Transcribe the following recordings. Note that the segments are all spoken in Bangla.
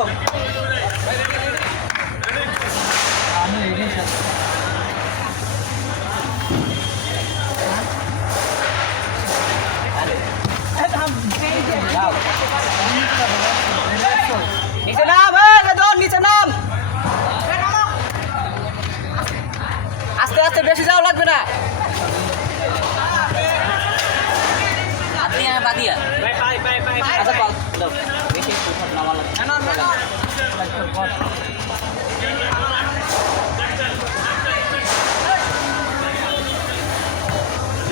খেলো নিচে নাম নিচে নাম আস্তে আস্তে বেশি যাওয়া লাগবে না বাদিয়া আচ্ছা বল দাও বেশি নামা লাগবে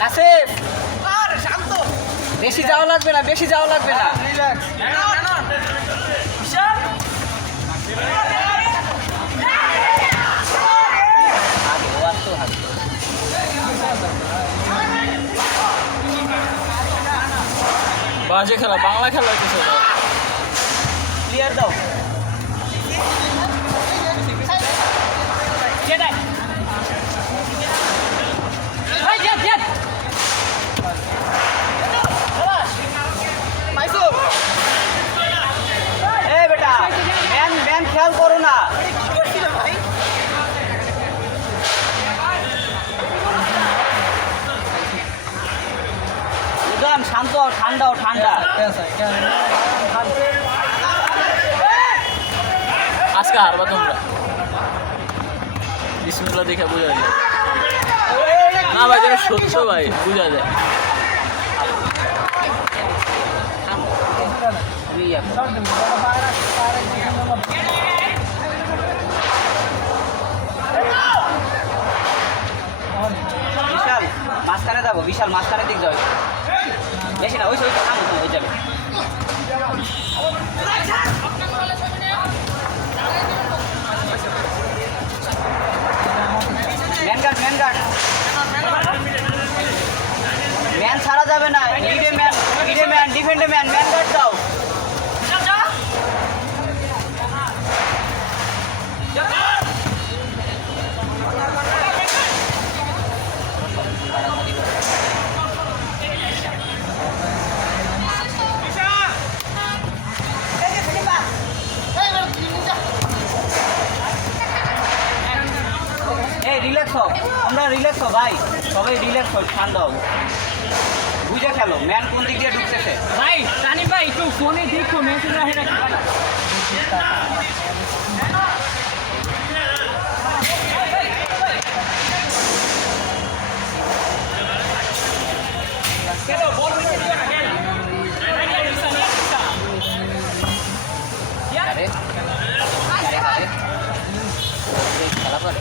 নাসিফ আর শান্ত বেশি যাওয়া লাগবে না বেশি যাওয়া লাগবে না রিল্যাক্স বিশাল আগে ওয়ার তো হাত বাজে খেলা বাংলা খেলা কিছু ক্লিয়ার দাও জেদাই ভাই জেদ জেদ মাইসু এই বেটা ম্যান ম্যান খেয়াল করো না ভাই উদান শান্ত ঠান্ডা ঠান্ডা আজকে হারবা তোমরা বিসমিল্লাহ দেখে বোঝা যায় না ভাই যেটা সত্য ভাই বোঝা যায় বিশাল মাঝখানে যাবো বিশাল মাঝখানে দিক যাবে বেশি না ওই ওই যাবে ম্যান ছাড়া যাবে না লিডে ম্যান ডিফেন্ডে ম্যান গার্ড দাও রিল্যাক্স হও আমরা রিল্যাক্স হও ভাই সবাই রিল্যাক্স হও ঠান্ডা হও বুঝে খেলো ম্যান কোন দিক দিয়ে ঢুকতেছে ভাই জানি ভাই একটু ফোনে দেখো মেসেজ রাখে রাখি খেলো বল দিও না খেল খেলা করে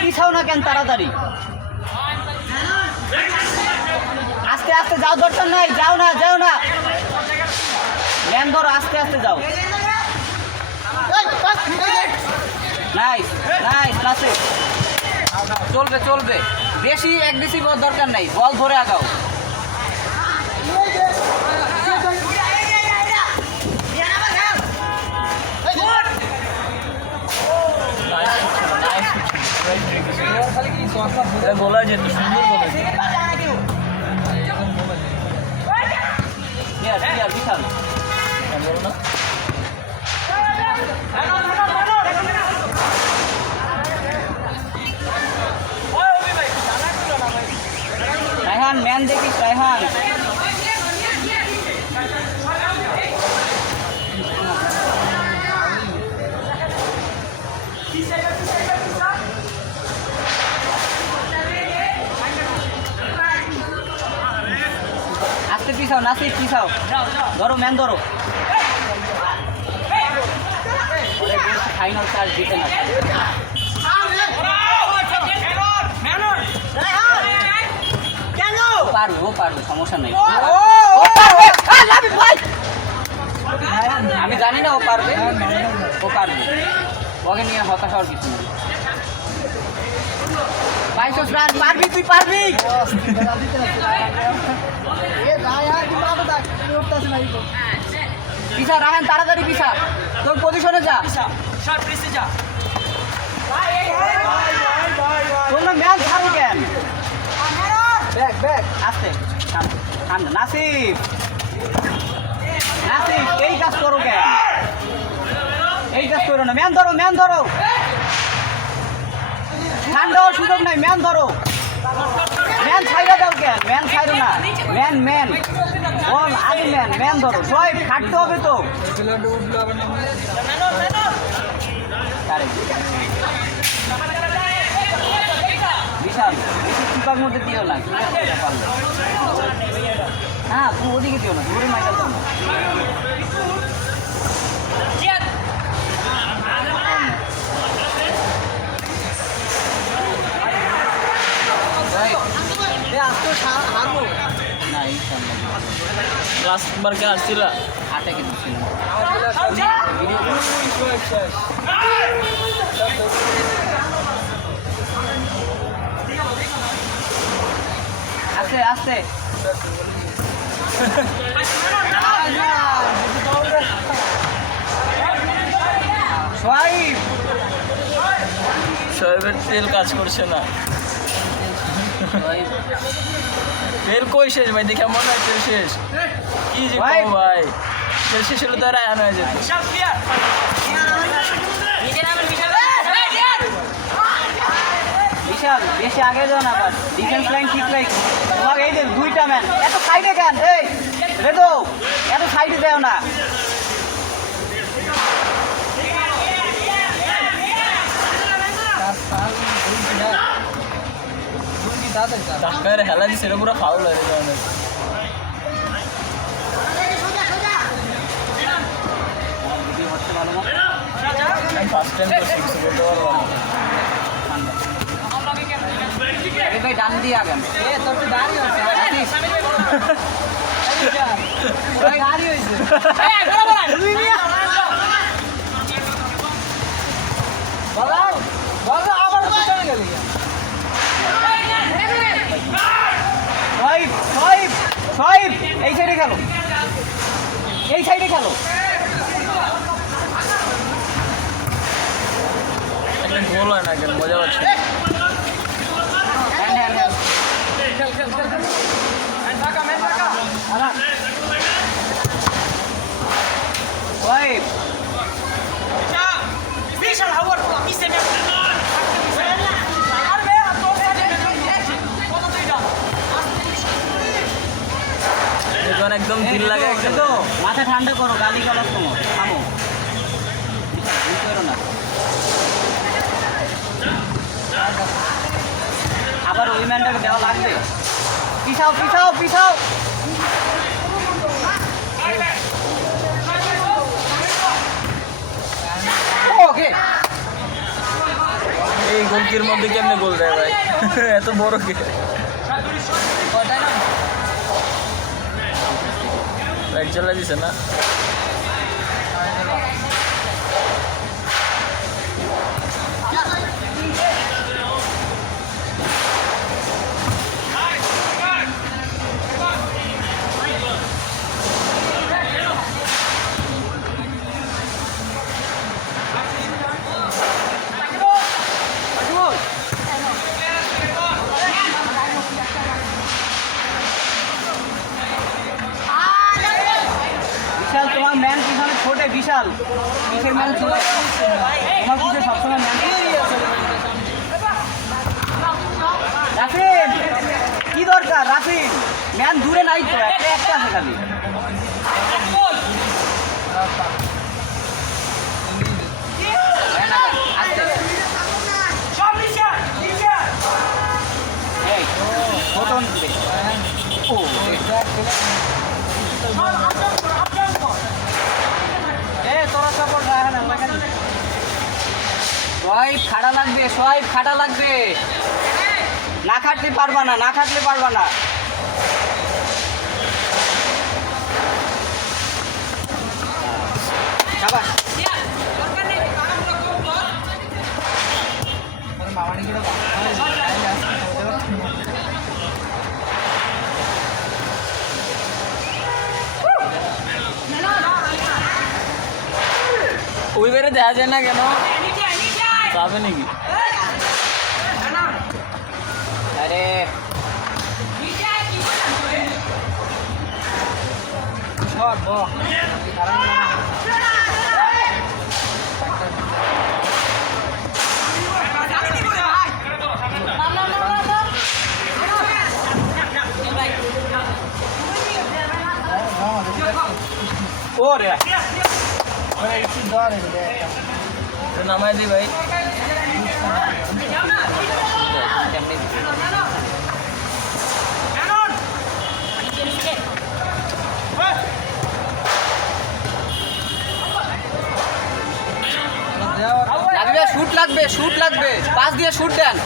পিছাও না কেন তাড়াতাড়ি আস্তে আস্তে যাও দরকার নাই যাও না ম্যান ধরো আস্তে আস্তে যাও নাইস নাসিফ চলবে বেশি অ্যাগ্রেসিভ হওয়ার দরকার নাই বল ধরে আগাও বলা যেত সুন্দর বিশাল রায়হান ম্যান দেখিস রায়হান পিছাও নাসিফ পিছাও ধরো ম্যান ধরো ফাইনাল চার্জ দিতে না পারবো সমস্যা নেই আমি জানি না ও পারবে ওকে নিয়ে হতাশ হওয়ার কিছু নেই। বাইশোস রান, পারবি তুই পারবি। পিছা রাহান, তাড়াতাড়ি পিছা, তোর পজিশনে যা। তোমরা ম্যাচ ছাড়ো কেন? আস্তে ঠান্ডা। নাসিফ এই কাজ করো কেন? এই কাজ করো না। ম্যান ধরো। ঠান্ডা হওয়ার সুযোগ নাই, ম্যান ধরো। ম্যান ছাইরা দাও কেন? ম্যান ছাইরো না। ম্যান বল আগে ম্যান ধরো। সবাই খাটতে হবে তো। বিশাল চিপার মধ্যে দিও না। হ্যাঁ তুমি ওদিকে দিও না, ধরে মাইটা দাও না। লাস্ট বার কে আসছিল আটে কিন্তু ছিল আস্তে আস্তে শোয়েবের তেল কাজ করছে না। তেল কই শেষ ভাই? দেখে মনে হয় তেল শেষ। কি যে ভাই তেল শেষ হলে তো আর আনা হয়ে যেত। বিশাল বেশি আগে যাও না, আবার ডিফেন্স লাইন ঠিক রাখ। তোমার এই যে দুইটা ম্যান এত সাইডে কেন? এই রেদো এত সাইডে যাও না। ধাক্কায় হেলা দিচ্ছে, এটা পুরো ফাউল হয়ে যায়। হচ্ছে ভালো মতো আমি ফার্স্ট টাইম করছি, কিছু বলতে পারবো না। ভাই ডান দিয়ে আগান। এই সাইডে খেলো, এই সাইডে খেলো। একটা গোল হয় না কেন? মজা পাচ্ছি। একদম দিল লাগে তো মাথা ঠান্ডা করো, গালি গলার সময় থামো, না। আবার ওই ম্যানটাকে দেওয়া লাগবে। পিছাও পিছাও পিছাও। ওকে এই গোলকির মধ্যে কেমনে গোল দেয় ভাই? এত বড় কে? লাইট জ্বালা দিছে না? ম্যান পিছনে ছোটে বিশাল, কিসের ম্যান ছোট? তোমার পিছনে সবসময় ম্যান। রাফিন কি দরকার? রাফিন ম্যান দূরে নাই তো, একটা আছে খালি। সোয়াইব খাটা লাগবে, সোয়াইব খাটা লাগবে। না খাটলে পারবা না, না খাটলে পারবা না। শাবাশ। দেখা যায় না কেন যাবে নাকি আরে ওরে নামাই দিই ভাই লাগবে শুট লাগবে পাস দিয়ে শুট দেন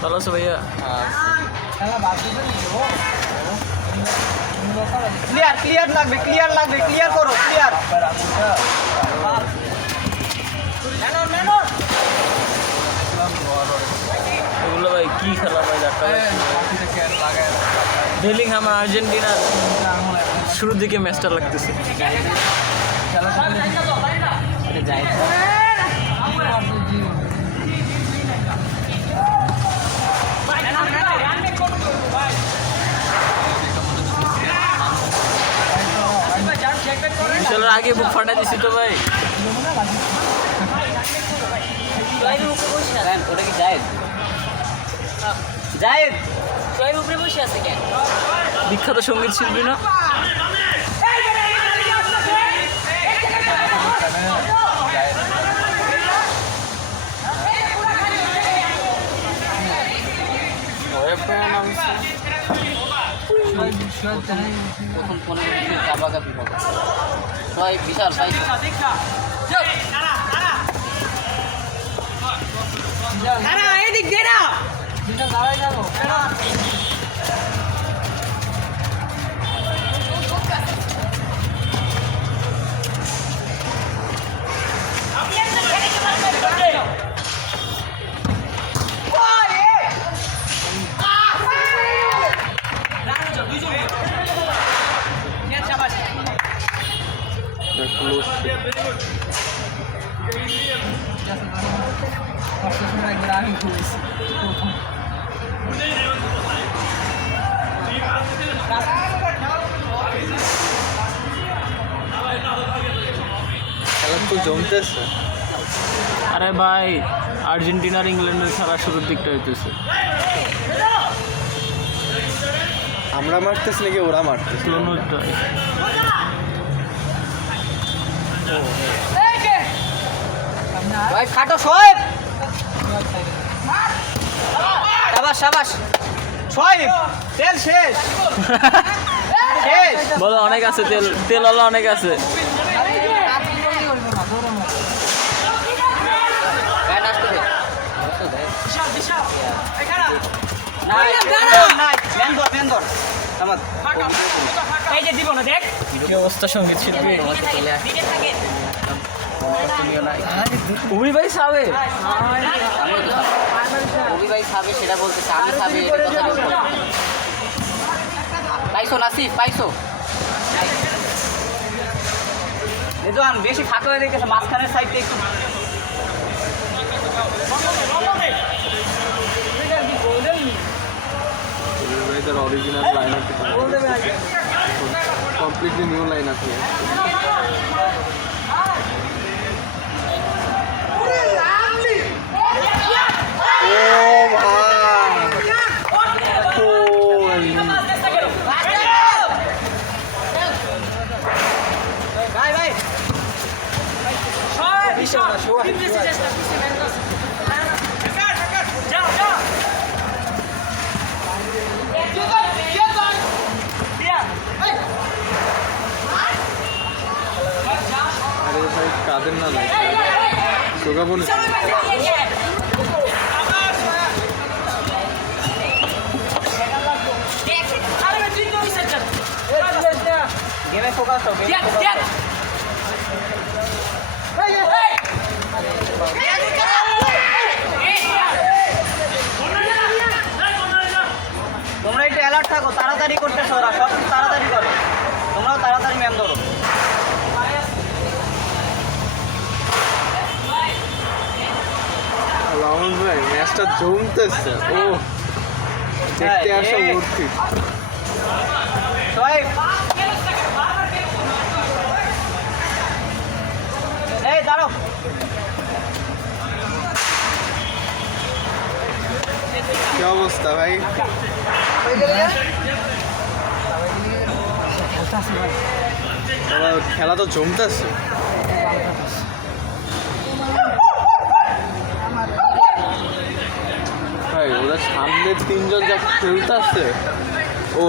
ভালো আছো ভাইয়া ক্লিয়ার লাগবে ক্লিয়ার করো ক্লিয়ার এগুলো ভাই কি খেলা ভাই দেখা বেলিংহাম আর্জেন্টিনা শুরুর দিকে ম্যাচটা লাগতেছে বিশালের আগে বুক ফাটা দিছি তো ভাই ওটা কি জায়েদ জায়েদ উপরে বসে আছে কেন? বিখ্যাত সঙ্গীত শিল্পী না প্রথম 15 মিনিট কাবাকাবি হবে সবাই বিশাল ভাই এদিক দে না খেলা তো জমতেছে আরে ভাই আর্জেন্টিনার ইংল্যান্ডের খেলা শুরুর দিকটা হইতেছে আমরা মারতেছি নাকি ওরা মারতেছে ভাই খাটো শোয়েব শাবাশ শোয়েব তেল শেষ বলো অনেক আছে তেল আলা অনেক আছে ব্যাট আসতে দে মেন্দর আমার এই যে দিব না দেখ কি অবস্থা সঙ্গীত শিল্পী চলে আসে উবি ভাই সাবে রবি ভাই খাবে সেটা বলতেছে আমি খাবে এটা কথা বলতে পাইছো নাসিফ পাইছো রেজওয়ান বেশি ফাঁকা হয়ে গেছে মাঝখানের সাইডে একটু original line up completely new line up আরে ভাই কাদের না নাই সোগাবন গেমে ফোকাস হও তোমরা একটু অ্যালার্ট থাকো, তাড়াতাড়ি করতেছো ওরা, সব কিছু তাড়াতাড়ি করো, তোমরাও তাড়াতাড়ি ম্যাম ধরো। রহমান ভাই ম্যাচটা জমতেছে ও দেখতে আসা মূর্তি সোহাইব, এই দাঁড়াও। কি অবস্থা ভাই খেলা তো জমতেছে ভাই ওরা সামনে তিনজন যা খেলতেছে ও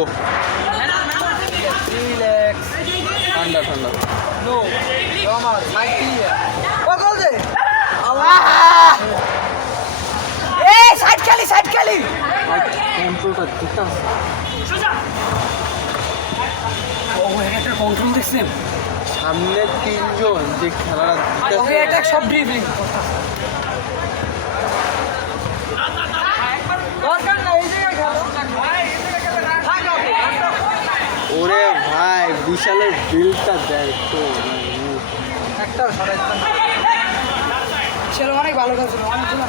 ঠান্ডা ঠান্ডা সাইড খালি আর কন্ট্রোলটা দিতে আছে কন্ট্রোল দেখছেন সামনে তিনজন যে খেলাটা দিতেছে এটা সব ড্রিবলিং দরকার না এই জায়গায় ওরে ভাই বিশালের বিলটা দেয় তো একটা ছেলে অনেক ভালো খেলছিল অনেকগুলো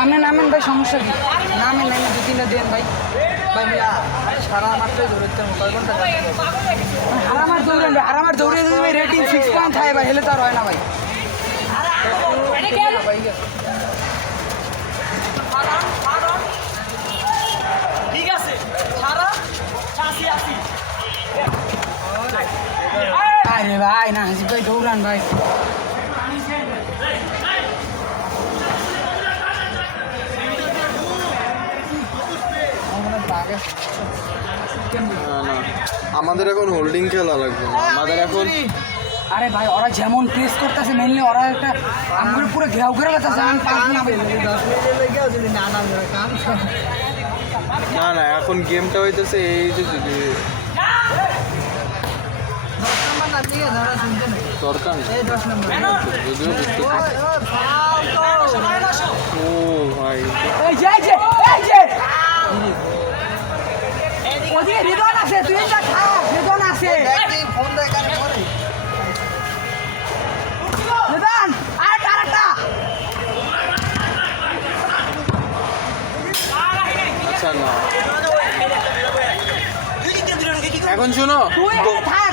আপনি নামেন ভাই সমস্যা কি নামেন নামেন 2-3টা দেন ভাই ভাই মিয়া সারা মাত্রই দৌড়াতে কয় ঘন্টা আরামার দৌড়ে যদি ভাই রেটিং 6 পয়েন্ট থাকে ভাই হেলে তো আর হয় না ভাই ঠিক আছে সারা 86 আরে ভাই না হাসিব ভাই দৌড়ান ভাই না না আমাদের এখন হোল্ডিং খেলা লাগবে না আমাদের এখন আরে ভাই ওরা যেমন প্রেস করতেছে মেনলি ওরা একটা আঙ্গুর পুরো ঘেউ করে গেছে আমি পারবো না ভাই না না এখন গেমটা হইতেছে এই যে যদি দরকার নেই যদিও বুঝতে পারছি। ও ভাই এই যে ওদিকে রিদন আছে তুই যা খা রিদন আছে রিদন আর টারাটা আচ্ছা না এখন শোনো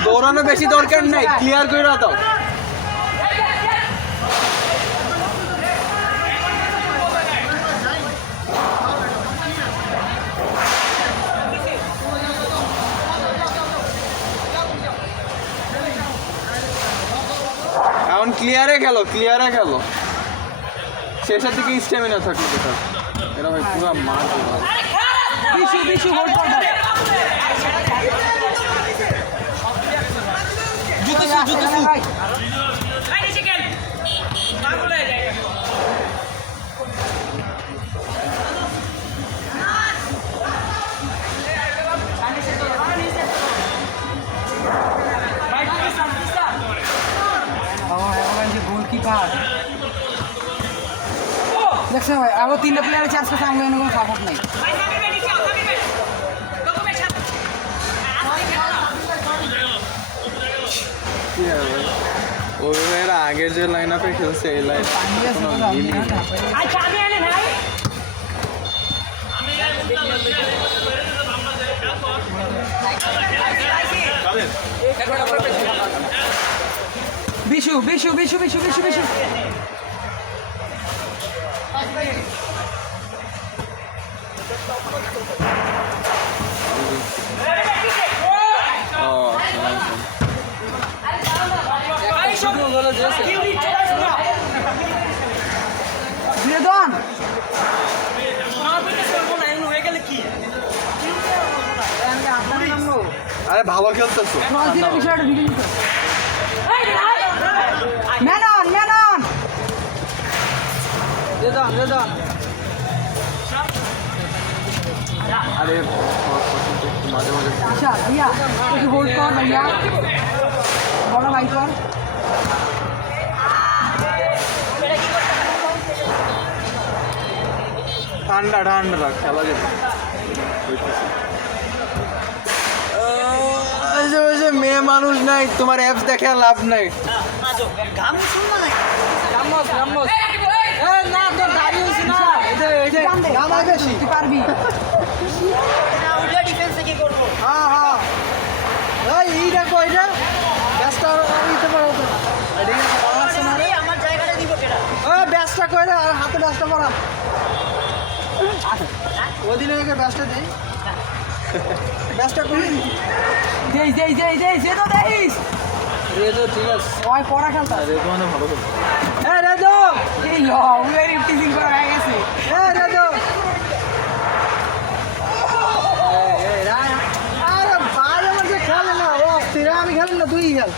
দৌড়ানো বেশি দরকার নেই ক্লিয়ার করে দাও এখন ক্লিয়ারে খেলো শেষের দিকে স্ট্যামিনা থাকলো কোথাও এরা ভাই পুরো মার বিশু হোল্ড কর জুতো ভাই গোলকিপার দেখছেন ভাই আরো 3টা প্লেয়ারের চান্স পাচ্ছে আমাদের কোনো সাপোর্ট নেই কি হবে ভাই ওই এরা আগের যে লাইন আপে খেলছে এই লাইন আচ্ছা আমি আনে ভাই বিশু বিনোদন আরে ভালো খেলতেছো বিষয়টা ভিডিও নিতে মেনন আরে মাঝে মাঝে আচ্ছা ভাইয়া একটু হোল্ড কর ভাইয়া বলো ভাই কর ঠান্ডা ঠান্ডা খেলা যাবে মেয়ে মানুষ নাই তোমার অ্যাপস দেখে আর লাভ নাই না তোর গাড়ি হয়েছে না গাম আগে তুই পারবি হ্যাঁ হ্যাঁ এই দেখো এটা ব্যস্ত দিতে পারো তো ব্যস্তা করে হাতে ব্যস্তা করা ওদিনে ব্যস্তা দিই ব্যস্তা করি যেই তো দেখিস রেজো ঠিক আছে ওই পড়া খেলতা রেজো মানে ভালো খেলছে রেজো এই উইয়ারি টিচিং করা হয়ে গেছে রেজো আরে ভাই আমার যে খেলে না ও স্থিরা আমি খেলি না তুই খেল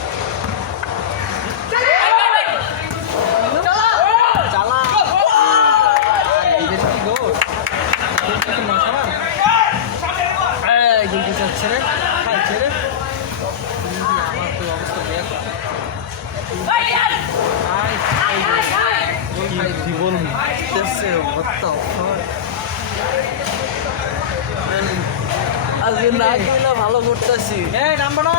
চালা এই যে কি গো তুই না খাবার এই গুলকি যাচ্ছে রে খাচ্ছে রে আমার তো অবস্থা দেখো জীবন দেখছে ভত্তা আজকে না খেলে ভালো করতেছি এই নামবো না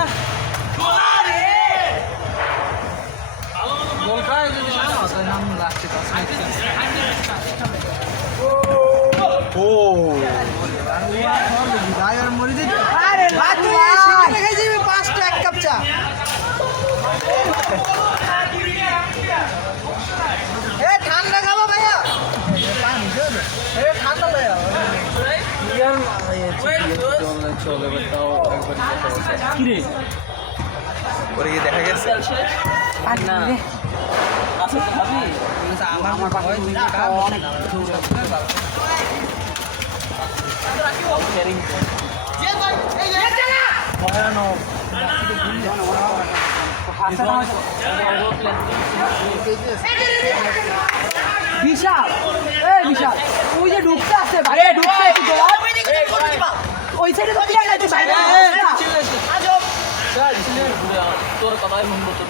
গোল খায় যদি না তাহলে নাম লাগছে ও ড্রাইভার মরে দিতে আরে ভাই তুই সেখানে খাই যাবি 5 টা 1 কাপ চা এ ঠান্ডা খাবো ভাইয়া এ ঠান্ডা ভাইয়া চলে তাও একবার কি রে ওরে কি দেখা গেছে না আচ্ছা তো ভাবি আমার পাশে অনেক বিশাল এই বিশাল ওই যে ঢুকতে আসছে ভাই ঢুকতে ওই সাইডে তো প্লেয়ার আছে ভাই তোর কথাই শুনবো তো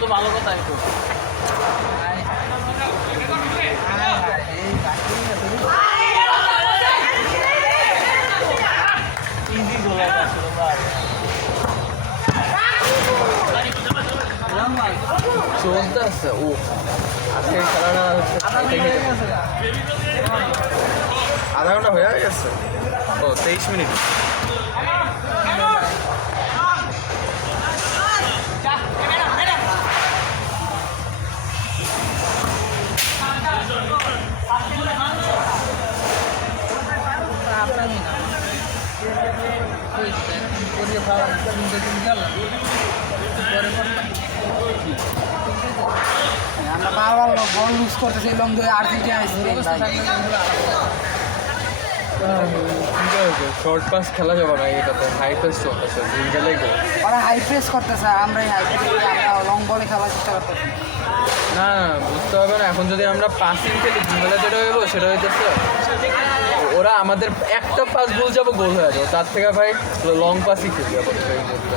তো ভালো কথা একটু ইজি গোল আছে চলতে আছে ও আজকে খেলাটা আধা ঘন্টা হয়ে গেছে ও 23 মিনিট আমরা বারবার বল লুজ করতেছি লং ধরে আর্জেন্টিনা শর্ট পাস খেলা যাবে না এটাতে হাই পাস চলতেছে জিঙ্গেলে গোল ওরা হাই প্রেস করতেছে আমরা এই হাই প্রেস আমরা লং বলে খেলার চেষ্টা করতেছি না বুঝতে হবে না এখন যদি আমরা পাসিং খেলি জিঙ্গেলে যেটা হইব সেটা হইতেছে ওরা আমাদের একটা পাস গোল যাবো গোল হয়ে যাবে তার থেকে ভাই লং পাসই খেলি আবার এই মুহূর্তে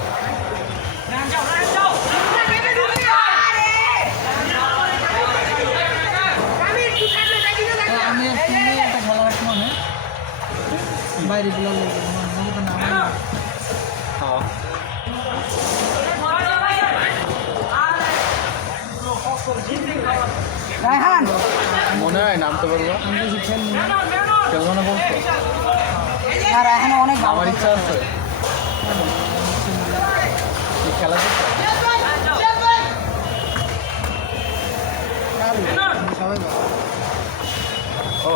আমি একটা খেলা রাখবো মানে বাইরে গুলো হ্যাঁ রায়হান মনে হয় নামতে পারবো খেলবো না বলতো আর রায়হান অনেক ভালো আমার ইচ্ছা আছে কি খেলা দেখতে সবাই ভালো ও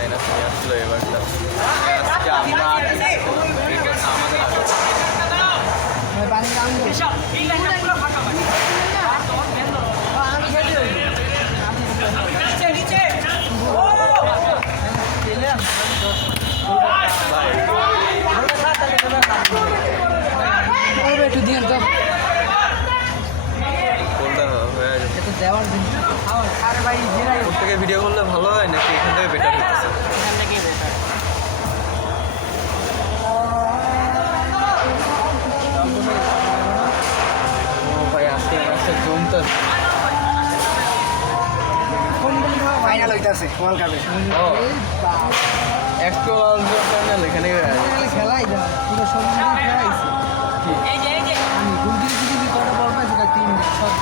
মাইনাস নিয়ে আসলো এবারটা। আজকে আমরা আমাদের একটু দিয়ে তো গোলটা হয়ে যাবে। একটু দেওয়ার দিন আরে ভাই ওর থেকে ভিডিও করলে ভালো হয় নাকি এখান থেকে বেটার হইতেছে? এখান থেকে বেটার। ও ভাই আস্তে আস্তে জমতেছে। ফাইনাল হইতাছে ওয়ার্ল্ড কাপে ও অ্যাকচুয়াল ফাইনাল এখানে খেলাই দাও পুরো সব খেলাইছে আমি গুলগিরি যদি কটা বল পাইছি তা 3 সব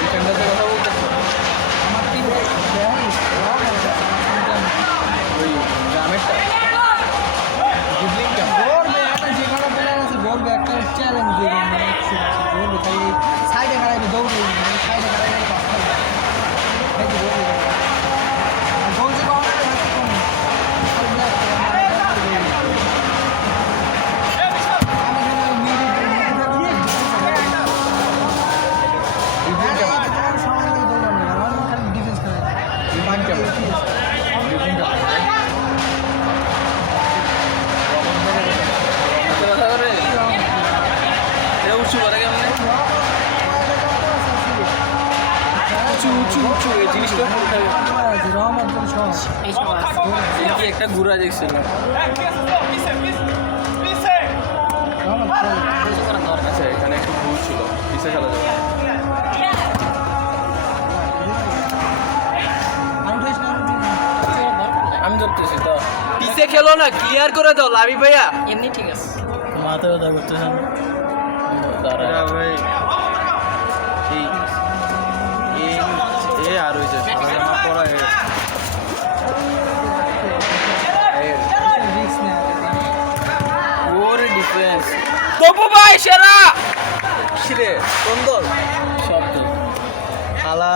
ডিফেন্ডারদের কথা বলতেছে আমার টিম ওই গ্রামেরটা গুডলিংটা গড়বে একটা যে কটা প্লেয়ার আছে গড়বে একটা চ্যালেঞ্জ দিবে গড়বে তাই সাইডে খারাইবে দৌড়বে সাইডে খারাইবে পাস করবে এই যে গড়বে গোল যে পাওয়া যাবে হাতে কম একটা ঘুরা দেখছিল আচ্ছা এখানে একটু ভুল ছিল পিছিয়ে খেলা যাবে আমি ধরতেছি তো পিছে খেলো না ক্লিয়ার করে দাও লাভি ভাইয়া এমনি ঠিক আছে। মাথা ব্যথা করতেছেন এরা ভাই এ আর ওই যে সাদা জামা পরা ওর ডিফেন্স তবু ভাই সেরা ছিরে কোন দল সব তো খালা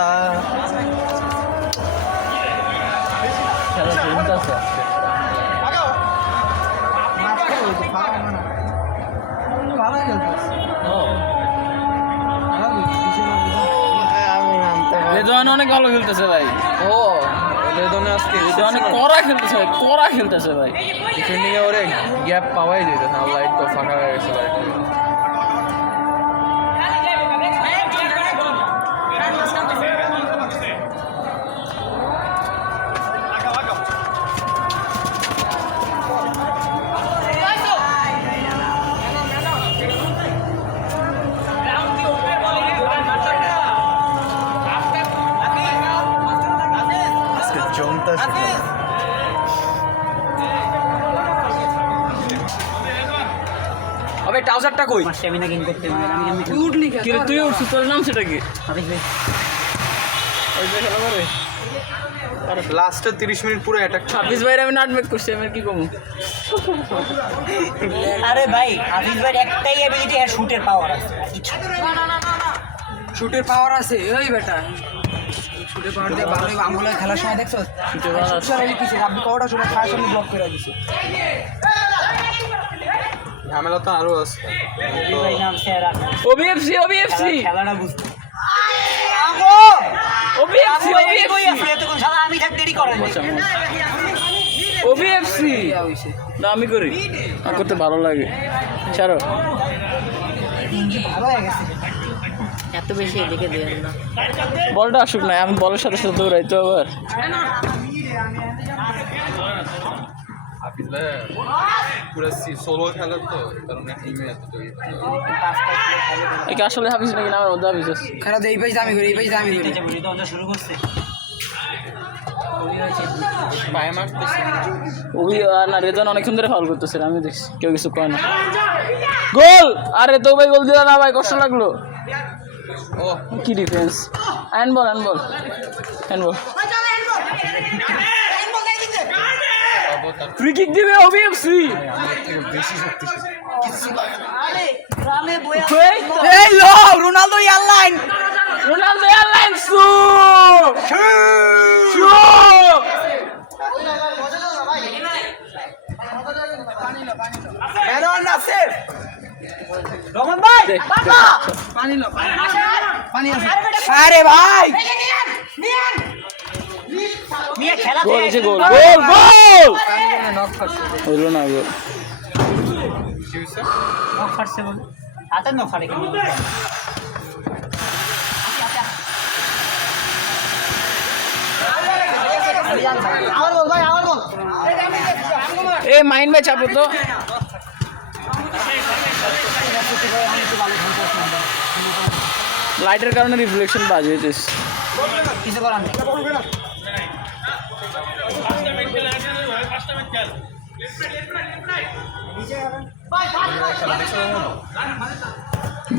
খেলা জমতেছে ভালো খেলতেছে রেদওয়ান অনেক ভালো খেলতেছে ভাই ও রেদনে আজকে রেদওয়ান কড়া খেলতেছে ভাই কড়া খেলতেছে ভাই ডিফেন্ডিং এ ওরে গ্যাপ পাওয়াই যেত না লাইট তো ফাঁকা হয়ে গেছে লাইট আজকে জমতেছে আবে ট্রাউজারটা কই আমার স্ট্যামিনা গেইন করতে হবে আমি এমনি উঠলি কি রে তুই উঠছিস তোর নাম সেটা কি হাফিজ ভাই ওই যে খেলা করে লাস্টে 30 মিনিট পুরো অ্যাটাক হাফিজ ভাইয়ের আমি নাটমেক করছি আমি আর কি কমু আরে ভাই হাফিজ ভাই একটাই অ্যাবিলিটি আর শুটের পাওয়ার আছে কিছু শুটের পাওয়ার আছে ওই বেটা শুটের পাওয়ার দিয়ে ভালোই আমগুলো খেলার সময় দেখছো শুটের power আছে। শুটের কিছু আপনি কটা শুটের খাওয়ার সময় ব্লক করে দিছে ঝামেলা তো আরো আছে হাফিজ ভাই নাম স্যার আর ওবিএফসি ওবিএফসি খেলাটা বুঝতে ওবিএফসি এতক্ষণ সারা আমি থাক দেরি করেন ওবিএফসি না আমি করি আমার করতে ভালো লাগে ছাড়ো ভালো হয়ে গেছে এত বেশি এদিকে দেন না বলটা আসুক না আমি বলের সাথে সাথে দৌড়াইতো আবার হাফিজ ভাই পুরো সোলো খেলার তো এই কারণে টিমে এত তৈরি একে আসলে হাফিজ নাকি না আমার মধ্যে হাফিজ আছে খেলা এই পেজ আমি করি এই পেজ আমি করি শুরু করছে পায়ে মারতেছে ওই আর না রেজন অনেকক্ষণ ধরে ফাউল করতেছে আমি দেখছি কেউ কিছু কয় না গোল আরে তো ভাই গোল দিল না ভাই কষ্ট লাগলো ও কি defence handball handball handball free kick দিবে ওবিএফসি বেশি শক্তিশালী আরে গ্রামে বয়া এই লো রোনালদো ইয়ার লাইন আনসু রহমান ভাই পানি আছে আরে ভাই নিয়ে খেলা গোল হয়েছে গোল গোল গোল নক করছে হলো না গোল নক ফাটছে বলে হাতের নক ফাটে কেন আমার বল ভাই আমার বল এ মাইন্ড ভাই চাপো তো লাইটের কারণে রিফ্লেকশন বাজে হইতেছে কিছু করার নেই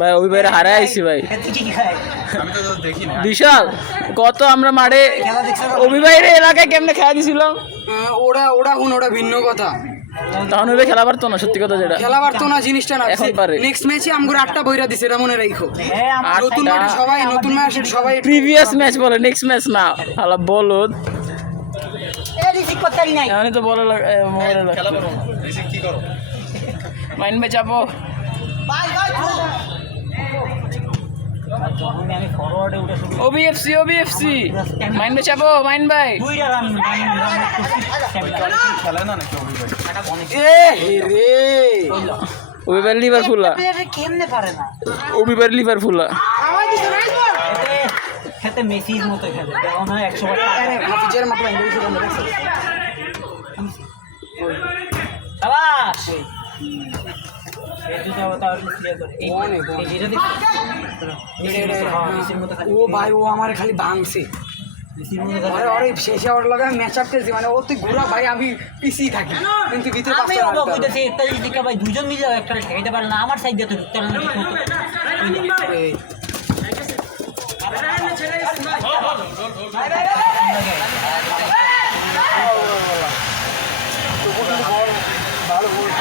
ভাই ওই বাইরে হারাই আইছি ভাই কি খায় বিশাল কত আমরা মাঠে অভি বাইরে এলাকায় কেমনে খেলা দিছিলাম ওরা ভিন্ন কথা তখন ওই খেলা পারতো না সত্যি কথা যেটা খেলা পারতো না জিনিসটা না এখন পারে। নেক্সট ম্যাচে আমগুলো 8টা বইরা দিছে এটা মনে রাখো হ্যাঁ আমার নতুন মাঠে সবাই নতুন ম্যাচে সবাই প্রিভিয়াস ম্যাচ বলে নেক্সট ম্যাচ না হালা বলদ এ রিসিভ করতে পারি নাই এমনি তো বলে মোবাইলে খেলা করো কি করো মাইন্ড ভাই চাপো ভাই ভাই যখন আমি ফরওয়ার্ডে উঠে শুরু ওবিএফসি ওবিএফসি মাইন্ড ভাই চাপো মাইন্ড ভাই দুইটা রান খেলে না নাকি এ রে ওবি বাইরে লিভারপুল কেমনে পারে না ওবি বাইরে লিভারপুল এতে খেতে মেসির মতো খেলে যেমন হয় 100 বার আরে হাফিজের মতো এন্ড হইছে বন্ধ দেখছো শাবাশ এই দুটো তাহলে ক্লিয়ার করে এই অনেক, অনেক। যেটা দেখো মেসির মতো খালি ও ভাই ও আমার খালি ভাঙছে মেসির মতো খালি আরে আরে শেষে ওর লগে ম্যাচ আপ খেলছি মানে ও তুই ঘুরা ভাই আমি পিসি থাকি কিন্তু ভিতরে আমি পাঁচটা অবাক হইতেছি একটা দিকে ভাই দুজন মিলে একটা ঠেকাইতে পারে না আমার সাইড দিয়ে তো ঢুকতে পারে না ঠিক মতো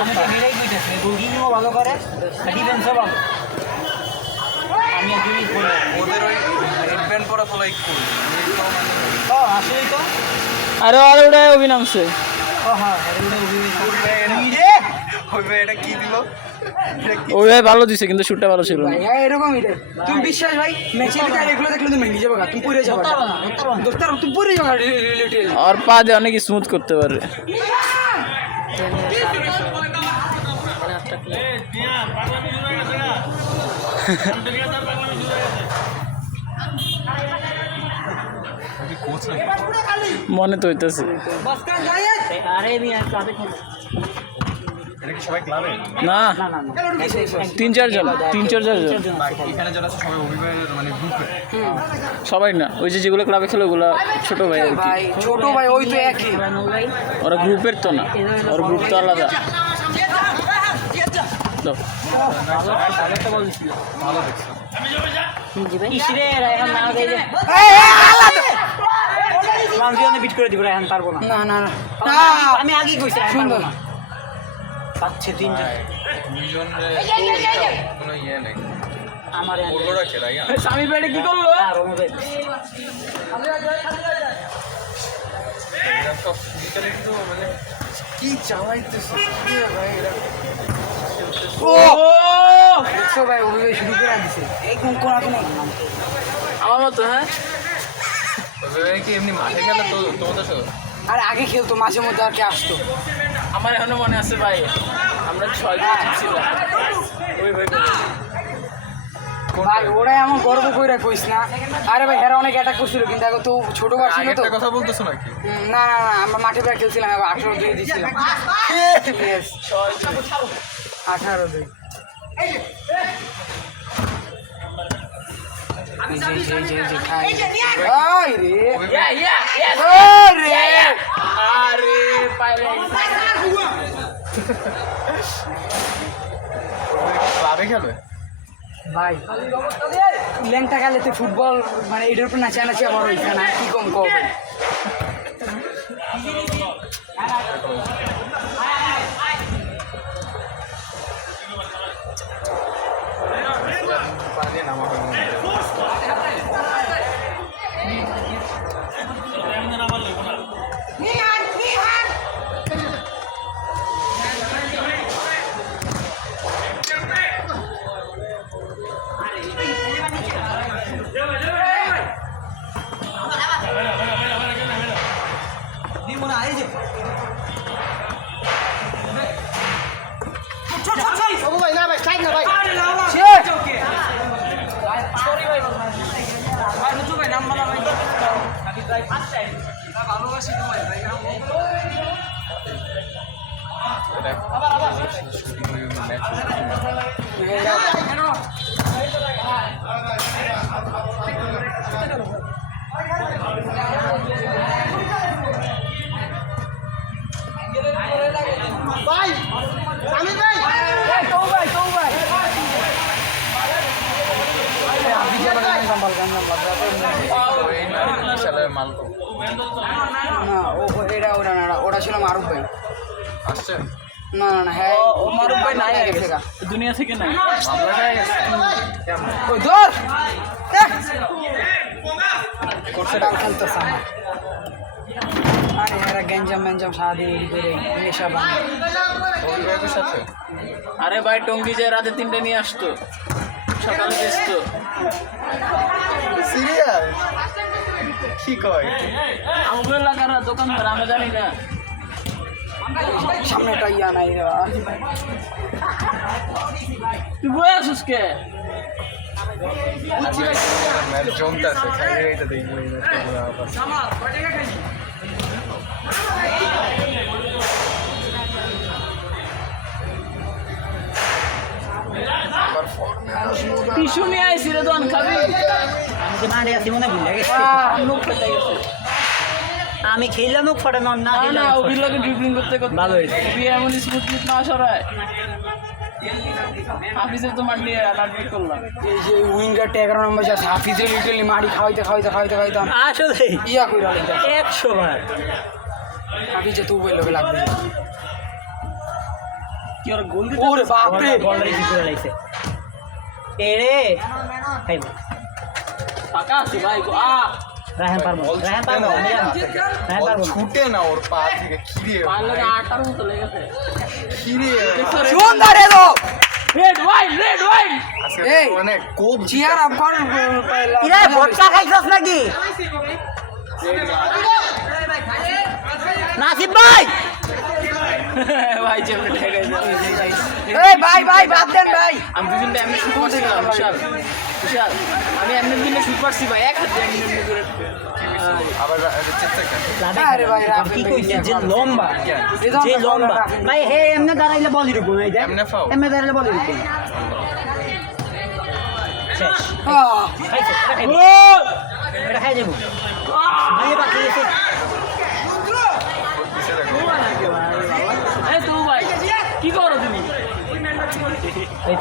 আমি তো হেরেই কইতেছি গোলকিপিংও ভালো করে ডিফেন্সও ভালো আমি একদিনই বলবো ওদের ওই হেডব্যান্ড পরা ফলাই কোল আসলেই তো আরে আরে ওটা ওবি নামছে হ্যাঁ হেরে ওই এটা কি দিল ওই ভাই ভালো দিছে কিন্তু শুটটা ভালো ছিল না হ্যাঁ এরকমই রে তুমি বিশ্বাস ভাই ম্যাচে লিখা এগুলো দেখলে তুমি ভেঙে যাবে তুমি পড়ে যাবে দোস্তার তুমি পড়ে যাবে রিলেটেড আর পা দিয়ে অনেক স্মুথ করতে পারে মনে তো হইতেছে আরে মিয়া ক্লাবে খেলে এটা কি সবাই ক্লাবে না না না না 3-4 জন 3-4 জন এখানে যারা আছে সবাই অভিভাবকের মানে গ্রুপে সবাই না ওই যে যেগুলো ক্লাবে খেলে ওগুলা ছোট ভাই আর কি ভাই ছোট ভাই ওই তো একই ভাই ওরা গ্রুপের তো না ওর গ্রুপ তো আলাদা দাও। ভালো দেখছো ইসরে এখন না দেই যে রামজিয়ানে বিট করে দিব এখন পারবো না না না না আমি আগে কইছি সুন্দর পাচ্ছে তিনজন দুইজন কোনো ইয়ে নেই আমার ওরা খেলাই স্বামী পেটে কি করলো আর ওমে এরা সব ফিজিক্যালি কিন্তু মানে কি চালাইতেছে ভাই এরা ও দেখছো ভাই ওই শুরু করে দিছে একদম কোনা কোনা আমার মতো হ্যাঁ ওই কি এমনি মাঠে খেলা তো তোমাদের সাথে আর আগে খেলতো মাঝে মধ্যে আর কে আসতো আমার এখনো মনে আছে ভাই আমরা 6 জন ছিলাম ওই ভাই ভাই ওরাই আমার গর্ব কইরা কইস না আরে ভাই এরা অনেক অ্যাটাক করছিল কিন্তু এখন তো ছোট বার ছিল তো একটা কথা বলতেছো নাকি না না না আমরা মাঠে বাইরে খেলছিলাম 18 দিয়ে দিছিলাম Yes, 18 দিয়ে আরে পাইলে ক্লাবে খেলবে ভাই ল্যাংটা খেলেতে ফুটবল মানে এটার উপর নাচা নাচি আমার হইছে না কি কম কম বাবু ভাই না ভাই সাইড না ভাই ভাই সামির ভাই বিশালের মাল তো ওটা ছিল মারুফ ভাই আসছে না না না হ্যাঁ ও মারুফ ভাই নাই গেছে দুনিয়া থেকে নাই মামলা হয়ে গেছে ওই ধর করছে ডাল খেলতেছে আমার আরে এরা গেঞ্জাম মেঞ্জাম সারাদিন এডি করে নেশা বানায় অভিভাবকের সাথে আরে ভাই টঙ্গি যে রাতে 3টে নিয়ে আসতো সকালে বেচতো সিরিয়াস কি কয় আমাদের এলাকার দোকানদার আমি জানি না সামনেটা ইয়া নাই রে তুই বয়ে আসিস কে ম্যাচ জমতেছে খাইয়ে এটা দেখবো এই টিস্যু নিয়ে আইসি রে দোকান খাবি মারে আসি মনে ভুলে গেছি মুখ ফেটে গেছে আমি খেললাম মুখ ফটে না না না ওগুলোকে ড্রিবলিং করতে করতে ভালো হয়েছে। বিয়ে এমন স্মুথ না সরায় হাফিজের তো মারলি অ্যাডমিট করলাম এই যে উইঙ্গারটা 11 নম্বর আছে হাফিজের লিটারলি মারি খাওয়াইতে আসলে ইয়া কইরা লাইতা 100 বার হাফিজে তুই বইলো লাগবে কি আর গোল দিতে ওরে বাপ রে বল রেসি করে লাইছে এরে খাইবো ফাঁকা আছে ভাই রাহেন পারবো আমি জানি রাহেন পারবো না। ছুটে না ওর পা থেকে খিরে পার লাগে 8টার মতো লেগেছে খিরে সুন্দর এলো রেড ওয়াইন আজকে এই, মানে কোপ চিয়ার আবার ইরে ভটকা খাইছস নাকি নাসিব ভাই ভাই যে ঠেকাই দাও এই ভাই বাদ দেন ভাই আমি দুদিন এমনি শুট করছিলাম বিশাল আমি এমনি দিনে শুট করছি ভাই এক হাতে এমনি এমনি করে আবার চেষ্টা কর আরে ভাই কি কইছে যে লম্বা যে লম্বা ভাই হে এমনে দাঁড়াইলে বলি রুকো নাই দেখ এমনে ফাও এমনে দাঁড়াইলে বলি রুকো শেষ খাইছে এটা খাই যাবো দিয়ে বাকি গেছে এই তো ভাই কি করো তুমি এই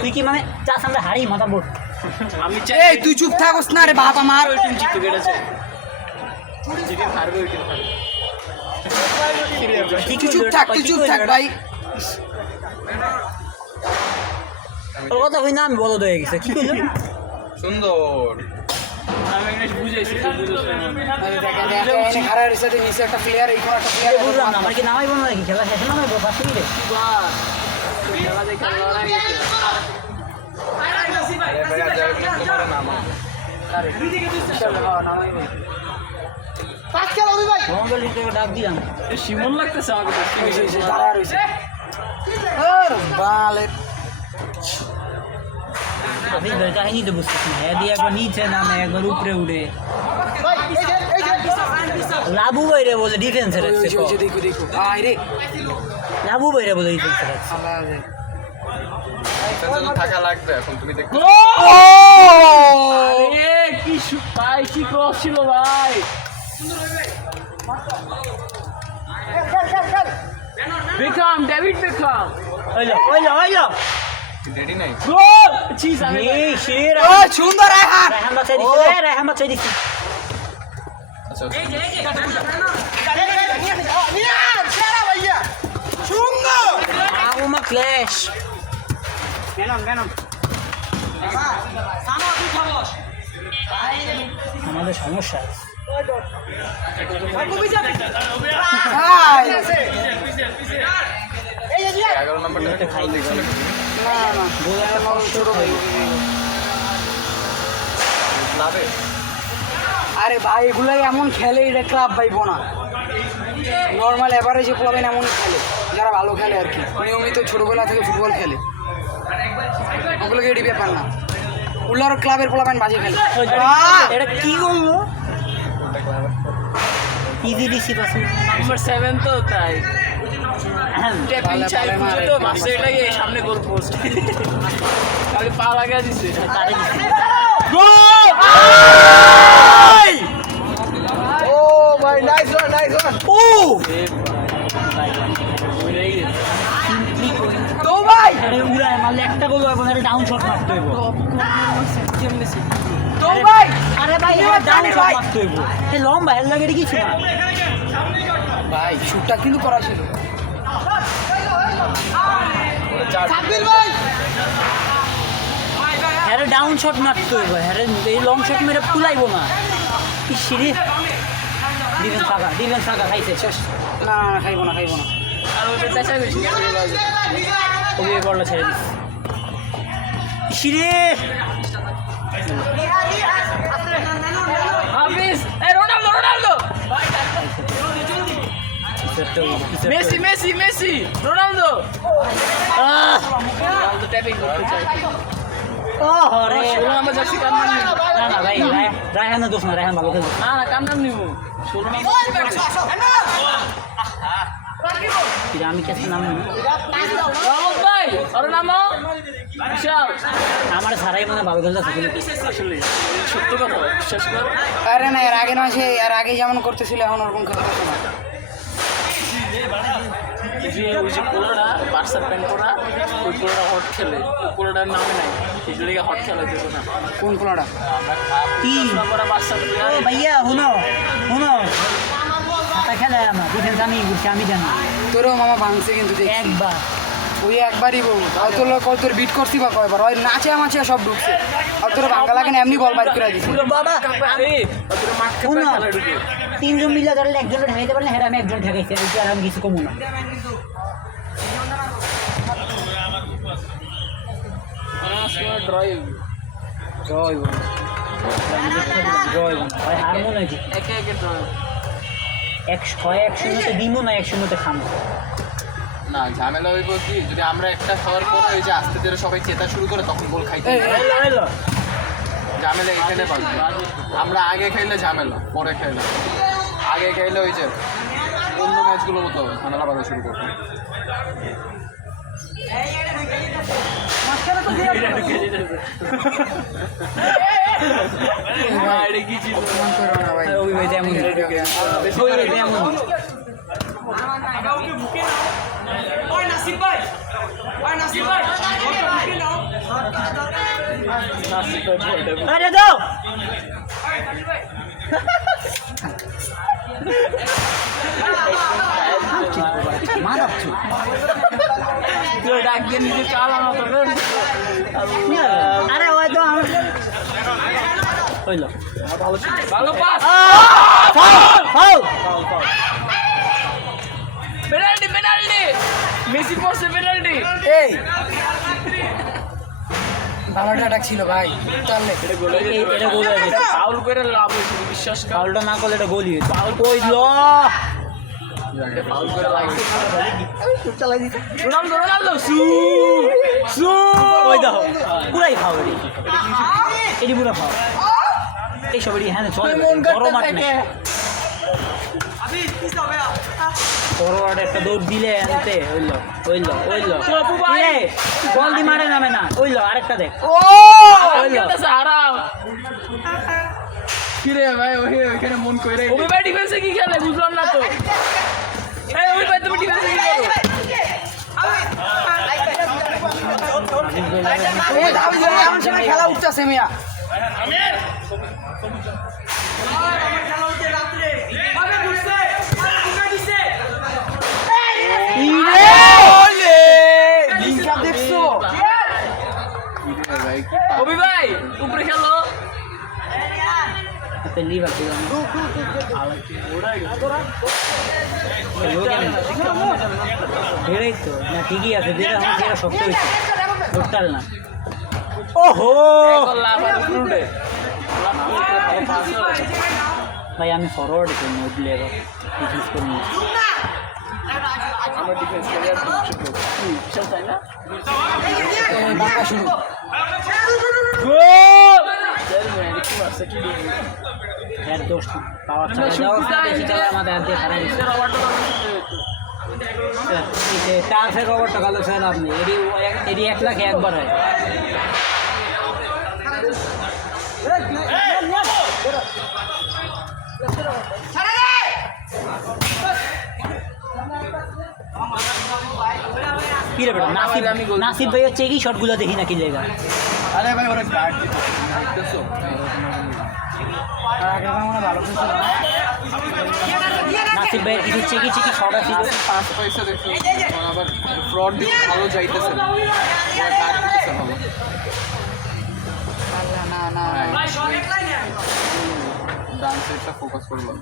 তুই কি মানে চাস আমরা হারি মাথা বোট আমি এই তুই চুপ থাকস না রে বাপ আমার ওই টিম জিতে গেছে যেদিন হারবে ওই টিম হারবে তুই চুপ থাক ভাই ওর কথা কই না আমি বলদ হয়ে গেছে কি কইলো সুন্দর আমি একটা বুঝাইছি তুই বুঝছ না দেখে হারার সাথে নিচে একটা প্লেয়ার এই একটা প্লেয়ার বুঝলাম না আমার কি নামাইবো না নাকি খেলা শেষ না হবে ফার্স্ট মিনিটে খেলা দেখে লড়াই গেছে তোমার নামা পাঁচ খেলা হবে ভাই মোহাম্মদ আলী তোকে ডাক দিলাম শিমন লাগতেছে আমাকে দেখতে দাঁড়া রইছে ওর বালে আমি কাহিনী তো বুঝতেছি না এদি একবার নিচে নামে একবার উপরে উঠে ভাই এই যে লাবু বাইরে বলে ডিফেন্সে রাখছে ওই যে দেখো আয় রে লাবু বাইরে বলে ডিফেন্সে রাখছে আল্লাহ রে থাকা লাগবে এখন তুমি দেখো আরে কি ভাই কি ক্রস ছিল ভাই বেকহাম ডেভিড বেকহাম ওইলো রেডি নাই গোল চিজ আমি এই শির ও সুন্দর রায়হান রায়হান বাছাই দিছে রায়হান বাছাই দিছে আচ্ছা আগুমা ক্ল্যাশ কেন আমাদের সমস্যা ভাই 11 নম্বরটা খাই দেখছো না গোলের ছোট ভাই লাভে আরে ভাই এগুলো এমন খেলে এটা ক্লাব পাইবো না, নর্মাল অ্যাভারেজে পোলাবেন এমন খেলে যারা ভালো খেলে আর কি, নিয়মিত ছোটোবেলা থেকে ফুটবল খেলে, ওগুলোকে এটি ব্যাপার না। উল্লার ক্লাবের পোলাবেন বাজে খেলে। এটা কি করলো? ইজি রিসিভ আছে নাম্বার 7 তো তাই ট্যাপিং চাই খুঁজে তো মাসে এটাকে সামনে গোল পোস্ট খালি পা লাগা দিছে তারে দিছে। ও ভাই নাইস ওয়ান ও তো ভাই আরে উড়ায় মারলে একটা গোল হবে না, এটা ডাউন শট মারতে হইব। তো ভাই আরে ভাই এটা ডাউন শট মারতে হইব, এই লম্বা এর লাগে কিছু না ভাই শুটটা কিন্তু করা ছিল। হ্যাঁ ডাউন শট মারতে হইব, হ্যাঁ এই লং শট মেরে ফুলাইবো না। কি সিঁড়ি ডিফেন্স ফাঁকা খাইছে শেষ। না না খাইবো না আর ওটা চেষ্টা বেশি ওই বলটা ছেড়ে দিস সিঁড়ি। হাফিজ এই রোনালদো মেসি রোনালদো ট্যাপিং করতে চাই রে আমার জার্সি কার নাম নিব না না ভাই রায়হানের দোষ না, রায়হান ভালো খেলছে। না কার নাম নিব 16 নম্বর আমি কেসে নাম নিব রহমত ভাই ওর নামও বিশাল আমার সারাই মানে ভালো খেলতে থাকে। আসলে সত্য কথা বিশ্বাস কর আরে না এর আগে মাসে এর আগে যেমন করতেছিল এখন ওরকম খেলা করছে না। ওই যে পোলাটা বার্সার প্যান্ট পরা ওই পোলাটা হট খেলে পোলাটার নামে নাই এই জন্য হট খেলা যেত না কোন খেলাটা? কি পরা বার্সার ও ভাইয়া শুনো হাতা খেলা আমার ডিফেন্স আমি ঘুরছি, আমি জানি তোরও মামা ভাঙছে কিন্তু দেখি। একবার ওই একবারই বউ তোর তোর বিট করছি বা কয়বার ওই নাচে সব ঢুকছে, আর তোর ভাঙ্গা লাগে না এমনি বল বাইর করে দিচ্ছে। বাবা মাঠ শুনো খেলা ঢুকে 3 জন মিলে ধরলে একজনের ঠেকাইতে পারলে হ্যাঁ আমি একজন ঠেকাইছি, আর আমি কিছু কমু না। ড্রয়িং জয় ভাই হার মনে হয় একে একে ড্রয়িং 100-1-0 দিমো না 1-0 খামো। না ঝামেলা হইব কি যদি আমরা একটা খাওয়ার পরে ওই যে আস্তে ধীরে সবাই চেতা শুরু করে তখন গোল খাইতে ঝামেলা এখানে বাজবে। আমরা আগে খাইলে ঝামেলা, পরে খাইলে আগে খাইলে ওই যে অন্য ম্যাচগুলো মতো ঝামেলা বাজা শুরু করবে। ওই ভাই তেমন আরে দাও মারাচ্ছ আরে ওই তো হইল ভালো পাস পেনাল্টি মেসি পড়ছে পেনাল্টি এই ভালোটা ডাক ছিল ভাই চললে এটা গোল হয়ে গেছে। ফাউল করে লাভ হয়েছিল বিশ্বাস কর ফাউলটা না করলে এটা গোলই হইতো। ফাউল কইল ফাউল করে লাগছে রোনালদো সু ওই দেখো পুরাই ফাউল এটি পুরা ফাউল এই সবারই হ্যাঁ চলে বড় মাঠ নেই ফরওয়ার্ড একটা দৌড় দিলে আনতে হইল জলদি মারে নামে না হইল আরেকটা দেখ আরাম কিরে ভাই ওইখানে মন কইরে ওই ভাই ডিফেন্সে কি খেলে বুঝলাম না তো এই ওই ভাই তুমি ডিফেন্সে কি করো খেলা উঠতেছে মিয়া দেখছো অভি ভাই উপরে খেলো লিভার বেড়াই তো না ঠিকই আছে যেটা আমার সেটা শক্ত হয়েছে টোটাল না ওহো লাভ আর উঠে ভাই আমি ফরওয়ার্ড করি না উঠলে এবার ডিফেন্স করি না আমরা ডিফেন্স করি আর বিশাল তাই না বাঁকা শুরু কি মারছে কি এর দোষ পাওয়ার চালা যাও বেশি চালা আমাদের আর দিয়ে খারাপ টার্ফের ওভারটা ভালো খেলা আপনি এডি 1 লাখ একবার হয় কি রে বেটা নাসিব ভাই হচ্ছে কি শটগুলো দেখি না কি জায়গা আরে ভাই ওরা গার্ড দিতেছো নাসিব ভাইয়ের কিছু চেকি শট আছে 5 পয়সা দেখছো আবার ফ্রড দিয়ে ভালো যাইতেছে না গার্ড দিতেছে ভালো না না ডান্স একটা ফোকাস করলাম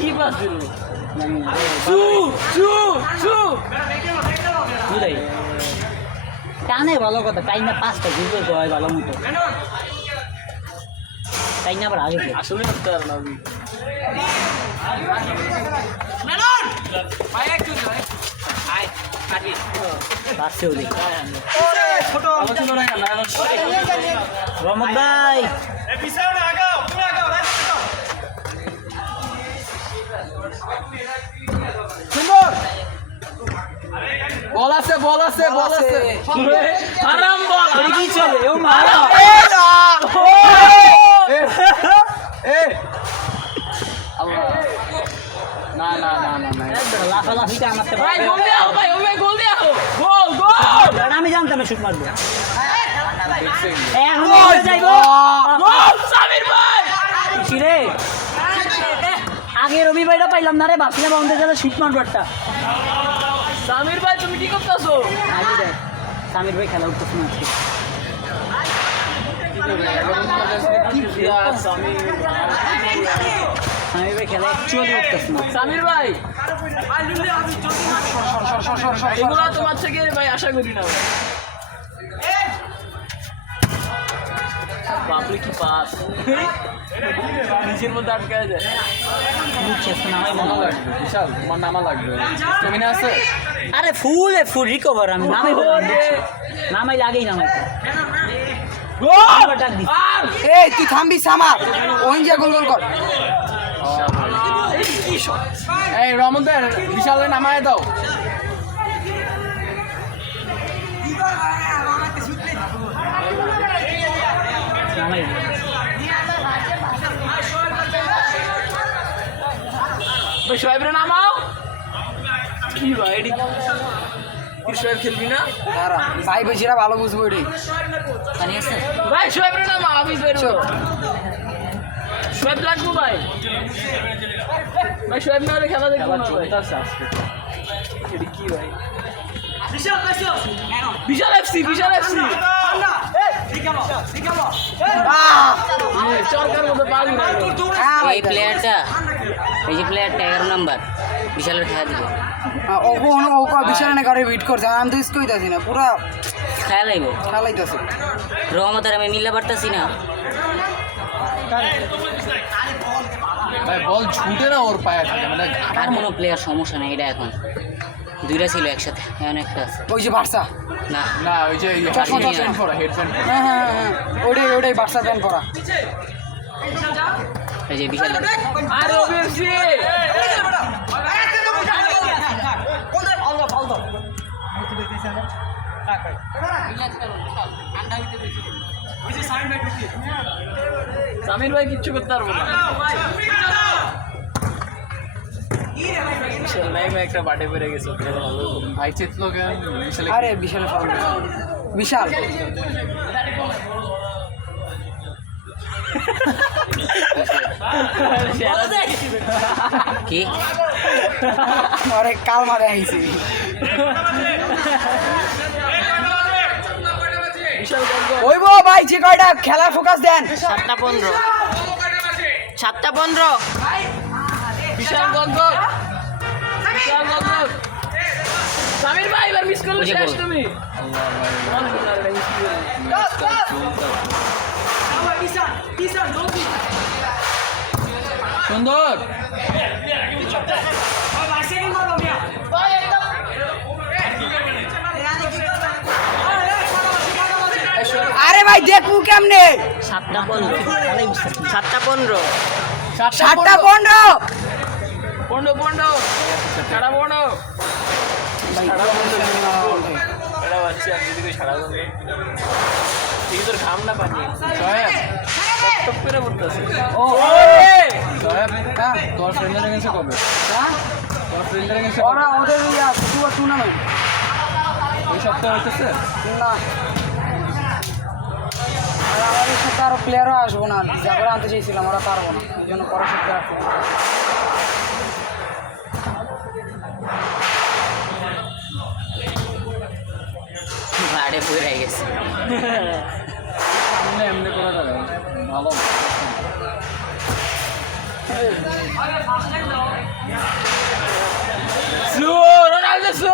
কি পাস দিল বুঝাই টানে ভালো কথা টাইম না 5টা ঘুরবে হয় ভালো মতো টাইম না আবার আগে আসলে করতে পারে না আমি পাশেও দেখি আলোচনা নাই না রহমত ভাই বল আছে আরাম বল এটা কি চলে ও মারা না লাফালাফিটা আমার তো ভাই গোল দাও ভাই ও ভাই গোল দাও গোল আমি জানতাম শুট মারবো এখন যাইবো গোল সামির ভাই রে আগে রবি ভাইটা পাইলাম না রে ভাবছিলাম আমাদের যারা শুট মারবো একটা সামির ভাই তুমি কি করতেছো আগে দেখ সামির ভাই খেলা উঠতেছে না আজকে সামির ভাই খেলা অ্যাকচুয়ালি উঠতেছে না সামির ভাই এগুলো তোমার থেকে ভাই আশা করি না ভাই বাপরে কি পাস নিজের মধ্যে আটকায় যায় বুঝছিস না আমার মনে হয় বিশাল তোমার নামা লাগবে তুমি না আছে আরে ফুল রিকভার আমি নামাই নামাইলে আগেই নামাইতো গোল ডাক দি এই তুই থামবি সামা ওই যে গোল কর এই রমন দে বিশালে নামায় দাও নামাই ভাই শোয়েবরে নামাও কি ভাই এডি কি শোয়েব খেলবি না দাঁড়া ভাই বেশিরা ভালো বুঝবো এটি পানি আছে ভাই শোয়েবরে নামাও আমি বেরো শোয়েব লাগবো ভাই ভাই শোয়েব না হলে খেলা দেখবো না ভাই এডি কি ভাই বিশাল এফসি সরকার মধ্যে পাবি না এই প্লেয়ারটা 11 নাম্বার বিশালের খেলা দিল ও বিশাল না করে ওয়েট করছে আমি তো স্কইতাছি না পুরা খেলা লাইব খেলাইতাছে রহমত আর আমি মিলতে পারতাছি না ভাই বল ছুটে না ওর পায়ে থাকে মানে আর কোনো প্লেয়ার সমস্যা নেই এটা এখন দুইটা ছিল একসাথে এখন একটা আছে ওই যে বার্সা না না ওই যে হেডব্যান্ড পরা হ্যাঁ ওটাই বার্সা প্যান করা এই যে বিশাল আর ওবিএফসি সামির ভাই কিচ্ছু করতে পারবো না একটা বাটে পেরে গেছে ভাই চেতলো কেন বিশালে আরে বিশাল ফাউল বিশাল কি আরে কাল মারে আইছি ওইব ভাই যে কয়টা খেলা ফোকাস দেন 7:15 বিশাল গন্ধ সামির ভাই এবার মিস করলে শেষ তুমি সুন্দর আরে ভাই দেখবো কেমনে? 7:15 7:15 7টা 15 পনেরো পনেরো সারা পনেরো এটা বাচ্চা দিদিকে সারা পনেরো এই তোর ঘাম না পানি টপ করে পড়তেছে ও তোর ফ্রেন্ডের গেছে কবে? তোর ফ্রেন্ডের গেছে ওরা ওদের টুর্নামেন্ট এই সপ্তাহে হইতেছে? না, আর আমাদের সাথে আরো প্লেয়ারও আসবো না, যা করে আনতে চেয়েছিলাম ওরা পারবো না, এই জন্য পরের সপ্তাহে আসবো। ভাড়ে পড়ে গেছে এমনি এমনি করে যাবে ভালো সু রোনাল্ডো সু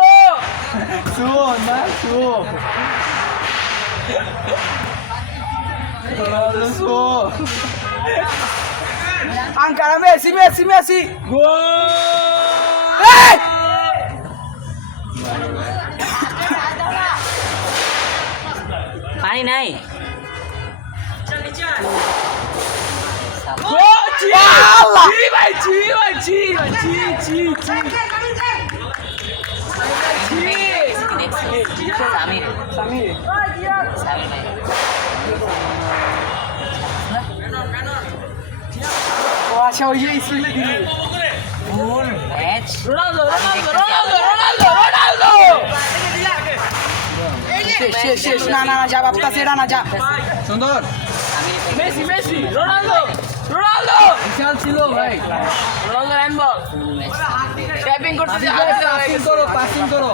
না Ankara Messi, Messi, Messi. গোল Hey! পানি নাই Allah! ভাই জি ভাই জি ভাই জি জি জি Samir. Oh, acha o isso aqui. Ronaldo Ronaldo Ronaldo Ronaldo Ronaldo শেষ না না যা বাপটা সেটা না যা সুন্দর মেসি মেসি রোনাল্ডো রোনাল্ডো বিশাল ছিল ভাই রোনাল্ডো হ্যান্ডবল ট্যাপিং করতেছে পাসিং করো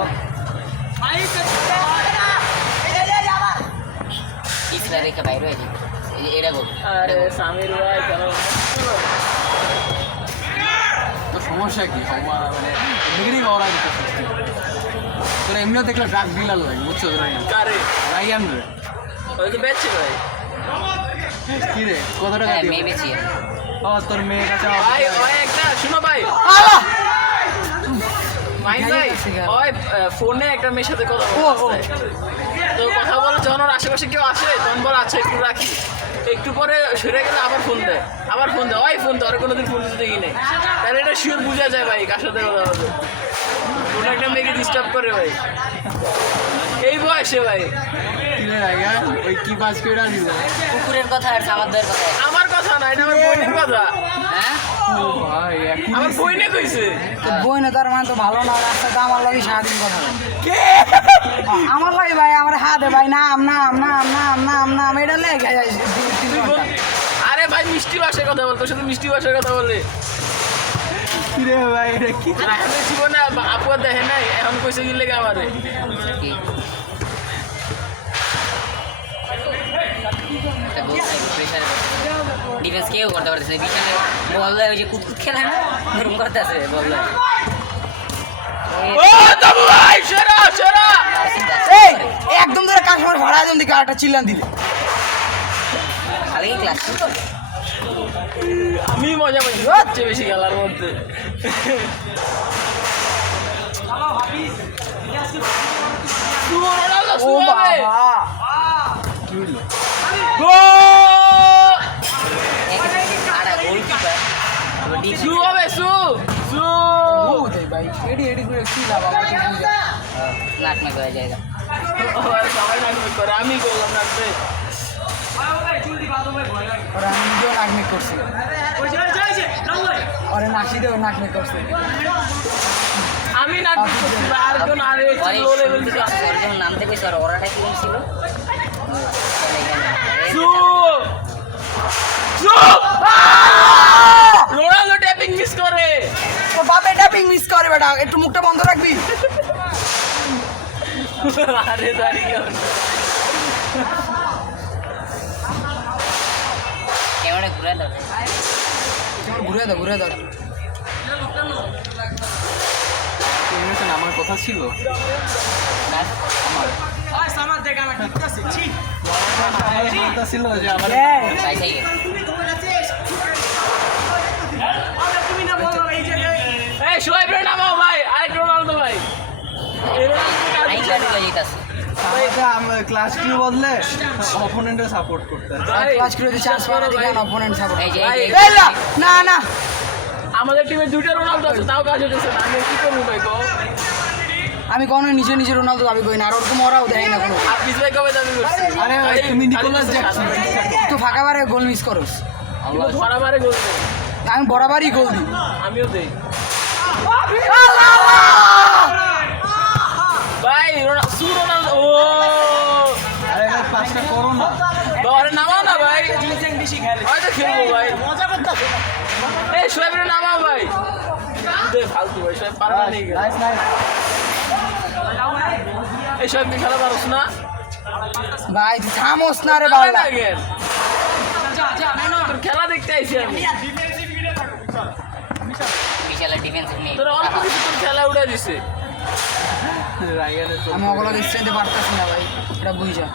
আরে সামির ভাই কেন তো সমস্যা কি মানে ডিগ্রি করা দিতে তোর এমনিও দেখলে ড্রাগ ডিলার লাগে বুঝছো কারে রাইয়ান রে ওই তো বেচছে ভাই কি রে কত টাকা দিয়ে ও তোর মেয়ে কাছে ভাই ওই একটা শুনো ভাই মাইন ভাই ওই ফোনে একটা মেয়ের সাথে কথা বলছে তো কথা বলে যখন ওর আশেপাশে কেউ আসে তখন বল আচ্ছা একটু রাখি একটু পরে সরে গেলে আবার ফোন দেয় ওই ফোন দেয় আর কোনোদিন ফোন দিতে দেখি নেই তাহলে এটা শিওর বোঝা যায় ভাই কার সাথে কথা বলে কোনো একটা মেয়েকে ডিস্টার্ব করে ভাই এই বয়সে ভাই কি রে রাইয়ান ওই কি পাস করে দিল কুকুরের কথা আর সামাদের কথা আমার কথা না এটা আমার বোনের কথা হ্যাঁ ও ভাই আমার বইনে কইছে বই না তার মানে তো ভালো না রাস্তাতে আমার লাগে সারাদিন কথা বলে আমার লাগে ভাই আমার হাতে ভাই নাম নাম নাম নাম নাম নাম এটা লেগে যায় তুই বল- আরে ভাই মিষ্টি ভাষায় কথা বল তোর সাথে মিষ্টি ভাষায় কথা বলে কি রে ভাই এটা কি আর এখন জীবনে আপু আর দেখে নাই এখন কইছে কি লেগে আমারে কি ডিফেন্স কেউ করতে পারতেছে বিশালে বল ওই যে কুতকুত খেলা না ওরকম করতেছে বল ও তবু ভাই সেরা সেরা এই একদম ধরে কাস্টমার ভাড়া একদম দিকে আটা চিল্লান দিলে খালি ক্লাস আমি মজা পাইছি সবচেয়ে বেশি খেলার মধ্যে রোনাল্ডো ও বাবা কি হলো গোল আর গোলকিপার সু হবে সু সু ও দেই ভাই এডি এডি করে কি লাভ আমার তো বুঝা লাট মে গয়া জায়গা সবাই নাটক করে আমি করলাম না ওরা আমি নিজেও নাকমিক করছি ওরা নাকি দেও নাকমিক করছে আমি নাটক করছি আর কোন আর লো লেভেল থেকে যখন নামতে কইছে আর ওরাটা কি ছিল সু সু রোনাল্ডো ট্যাপিং মিস করে তো বাপে ট্যাপিং মিস করে বেটা একটু মুখটা বন্ধ রাখবি আরে দাঁড়িয়ে ক্যামেরা ঘুরে দাও ঘুরে দাও আমার কথা ছিল কাজ আমার ছিল যে আমার ভাই থেকে এই শোয়েব রে নামাও ভাই আরেক রোনালদো ভাই এই রোনালদো আইনটা ঢুকে যেতেছে ক্লাস কিউ বদলে অপোনেন্টে সাপোর্ট করতে ক্লাস করে চান্স পাওয়া দেখেন অপোনেন্ট সাপোর্ট এই যে এই না না আমাদের টিমে দুইটা রোনালদো আছে তাও কাজ হচ্ছে না আমি কি করব ভাই গো আমি কোনো নিজে রোনালদো দাবি করি না আর ওরকম ওরাও দেয় না কোনো আপিস ভাই কবে দাবি করছে আরে ভাই তুমি নিকোলাস জ্যাকসন তো ফাঁকা বারে গোল মিস করোস আল্লাহ ধরা মারে গোল দেয়। আমি বরাবরই গোল দিই আমিও দেই ভাই রোনালদো ও আরে ভাই পাঁচটা করো না বারে নামাও না ভাই হয়তো খেলবো ভাই এই শোয়েবের নামাও ভাই দে ফালতু ভাই শোয়েব পারবা নেই নাইস নাইস এই শোয়েব কি খেলা পারছ না ভাই তুই থামোস না রে নামে বাবা না গেল তোর খেলা দেখতে আইছি আমি বিশালের ডিফেন্স নেই তোর অল্প কিছু তোর খেলা উড়ে দিছে রায়ানের তো আমি ওগুলো স্ট্রেন্থে পারতাছি না ভাই এটা বুঝা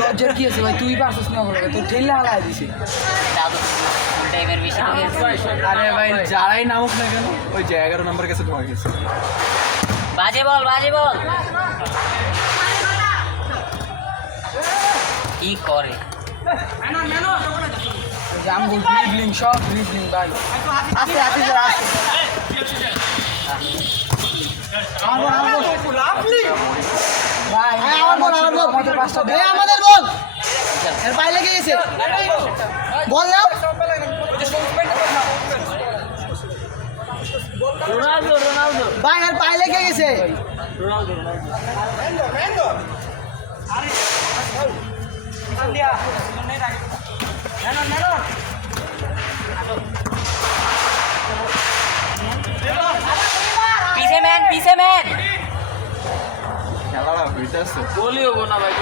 লজ্জার কি আছে ভাই তুই পারছিস না ওগুলো তোর ঠেলে হালাই দিছে টাইমের বেশি আরে ভাই যারাই নামুক না কেন ওই যে 11 নম্বর কাছে ধোয়া গেছে বাজে বল কি করে জামগুল ড্রিবলিং সব ড্রিবলিং ভাই আস্তে আস্তে যা আস্তে ভাই আমাদের পাঁচটা দে আমাদের বল এর পায়ে লেগে গেছে বল নাও রোনালদো ভাই এর পায়ে লেগে গেছে রোনালদো পিছে ম্যান খেলাটা হইতাছে গোলই হবো না ভাই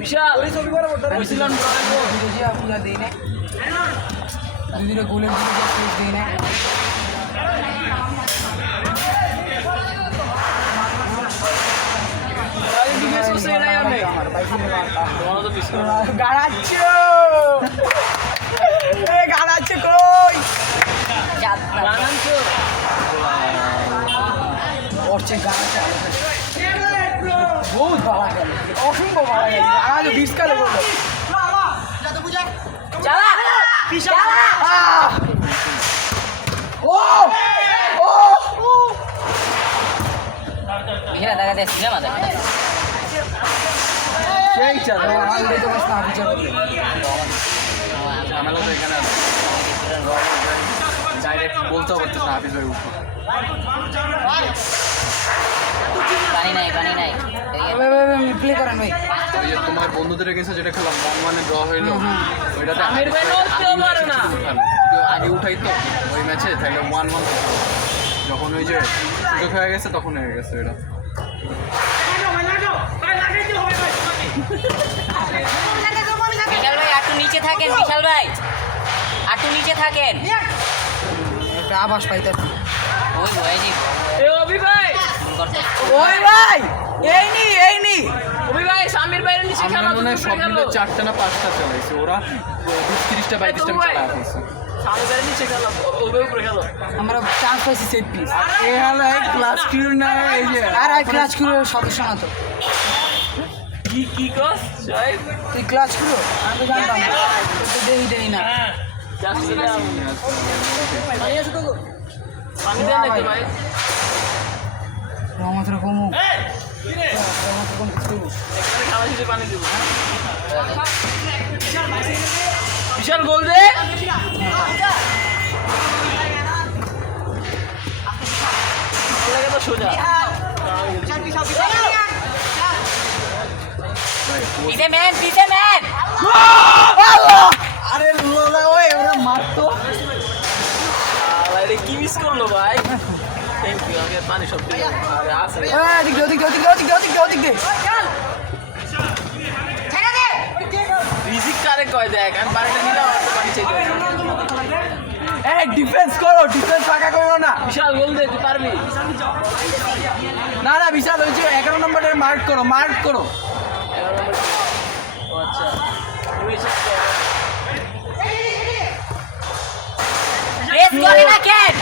বিশাল বলছিলাম দুদিনে গোলের দিকে স্পেস দেই না গাড়াচ্ছে কই ওরছে গাড়াচ্ছে বহুত ভালো গেল অসম্ভব ভালো গেল আজ বিস্কালে বলল ও ও বিশাল দেখাতে সিনেমা দেখা সেই চাল আগে তো বাস না বিচার করলে ঝামেলা তো এখানে আছে ডাইরেক্ট বলতে পারতেছ না হাফিজ ভাই উঠো পানি নাই প্লে করেন ভাই ওই যে তোমার বন্ধুদের কাছে যেটা খেলাম 1-1 ড্র হইলো ওইটাতে আমির ভাই নড়তেও পারে না। আগে উঠাই তো ওই ম্যাচে তাহলে 1-1 যখন ওই যে সুযোগ হয়ে গেছে তখন হয়ে গেছে এটা বিশাল ভাই একটু নিচে থাকেন বিশাল ভাই একটু নিচে থাকেন একটা আভাস পাইতাছি ওই হয়েছি এ অভি ভাই ওই ভাই এই নি অভি ভাই সামির ভাইয়ের নিচে আমরা খেলা মনে হয় সব মিলে 4টা না 5টা চালাইছে ওরা 20-30টা 32টা চালা আছে সামির ভাইয়ের নিচে খেলা ওভি উপরে খেলো আমরা চান্স পাইছি সেট পিস এই হলো ক্লাস কিউ না এই যে আর আই ক্লাচ করে সদস্য না তো কি কস জয় তুই ক্লাচ করো আমি তো জানতাম না তো দেই না যাচ্ছে না পানি দেন নাকি ভাই রহমতের কমু এখানে খাওয়া শেষে পানি দেবো বিশাল গোল দে লাগে তো সোজা পিছে ম্যান আরে লোলা ওই ওরা মারতো আরে কি মিস করলো ভাই থ্যাংক ইউ আমি আর পানি সব দিলাম আরে আছে ওদিক দে রিজিক কারে কয় দেখ আমি পানিটা নিলাম আর তো পানি চাইতে ডিফেন্স করো, ডিফেন্স ফাঁকা করো না। বিশাল গোল দে, তুই পারবি। না না বিশাল ওই যে 11 নম্বরের মার্ক করো, মার্ক করো। 11 নম্বর। ও আচ্ছা, তুমি চেক করো। প্রেস করে না কেন?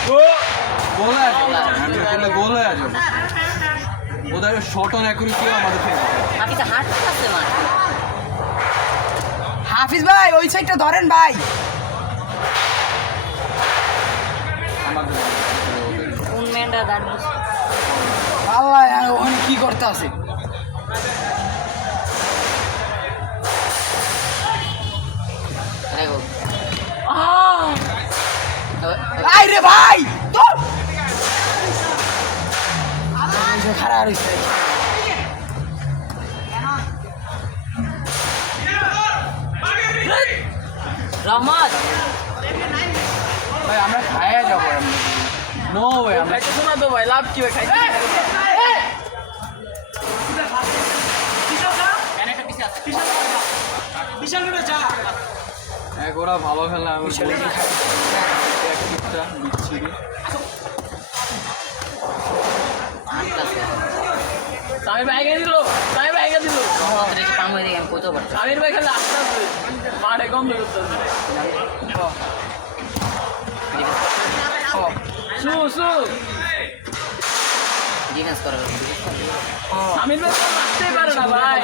গোল হয়ে যাবে, গোল হয়ে যাবে। ওদের শট অন অ্যাকুরেসিও আমাদের থেকে আমি তো হাঁটতে পারছে মা। হাফিজ ভাই ওই সাইডটা ধরেন ভাই। আমাদের কোন ম্যানটা দাঁড়িয়ে? আল্লাহ ওখানে কি করতে আছে? দেখো আই রে ভাই তোর খারাপ হয়েছে। রহমত ভাই আমরা খাইয়া যাবো, নো ওয়ে আমরা খাইতেছো না তো ভাই, লাভ কি ভাই খাইতে? এক ওরা ভালো খেলে আমি বলছি একটা বিচ্ছিরি। সামির ভাই এগিয়ে দিল, সামির ভাই এগিয়ে দিল। রহমত রেখে পাম হয়ে গেছে, আমি কোথাও পারছি। সামির ভাই খেলে আস্তে আস্তে মাঠে কম করতে সু সু ডিফেন্স করা সামির ভাই তো আসতেই পারে না ভাই।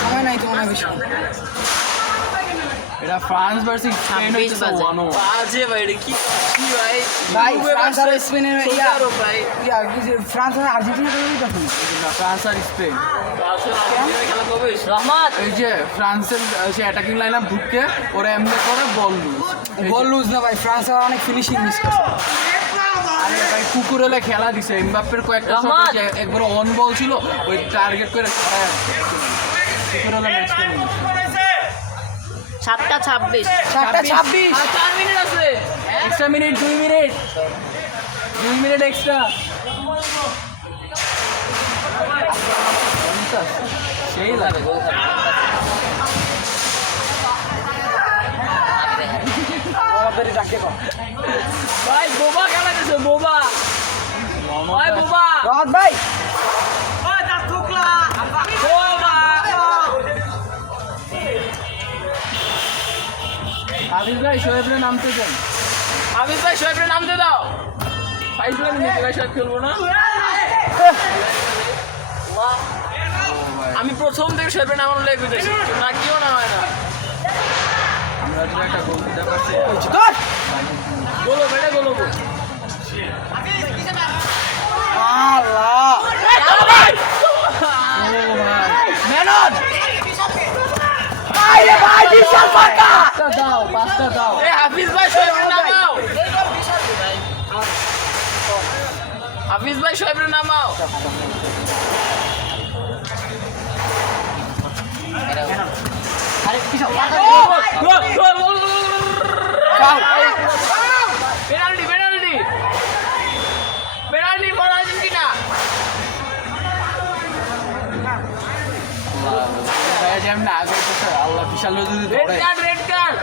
সময় নাই তো মনে বেশি। এটা ফ্রান্স ভার্সেস স্পেন হচ্ছে 1-1। বাজে ভাই, এটা কি কি ভাই? ভাই উরুগুয়ে ফ্রান্স আর versus স্পেনের সোজারো ভাই। ফ্রান্স আর আর্জেন্টিনা তখন না ফ্রান্স আর স্পেন, আসলে আর্জেন্টিনার খেলা কবে? রহমত এই যে ফ্রান্সের যে অ্যাটাকিং লাইন আপ ঢুকে ওরা এমনি করে বল লুজ। বল লুজ না ভাই, ফ্রান্স আর অনেক ফিনিশিং মিস করছে। আরে ভাই কুকুরেলে খেলা দিছে, এমবাপ্পের কয়েকটা শট রহমান! একবার অন বল ছিল, ওই টার্গেট করে ছড়ায় কুকুরেলে ম্যাচ করে নিছে। 7:26 7:26 আর 4 মিনিট আছে। Extra minute, 2 minute, 2 minute extra. সেই লাগে আমাদের ডাকে কম। ভাই বোবা খেলা দিছে, বোবা ভাই, বোবা রহমত ভাই বোবা। হাফিজ ভাই শোয়েবরে নামতে চান। হাফিজ ভাই শোয়েবের নাম দিয়ে দাও। ফাইজলাম নিতে ভাই, শোয়েব খেলবো না। আমি প্রথম থেকে শোয়েবের নাম লেগে দিয়েছি, না কিও না হয় না। আমরা যদি একটা গোল দিতে পারছি, ধর বলো বেটা, বলো আল্লাহ মেনন ভাই রে ভাই বিশাল ফাঁকা। পাঁচটা দাও, পাঁচটা দাও। এই হাফিজ ভাই শোয়েবের নামাও, হাফিজ ভাই শোয়েবের নামাও। আরে বিশাল penalty penalty penalty for Argentina. ভাই যেমন আগে করতে আল্লাহ বিশাল যদি রেড ধরে কার্ড, রেড কার্ড।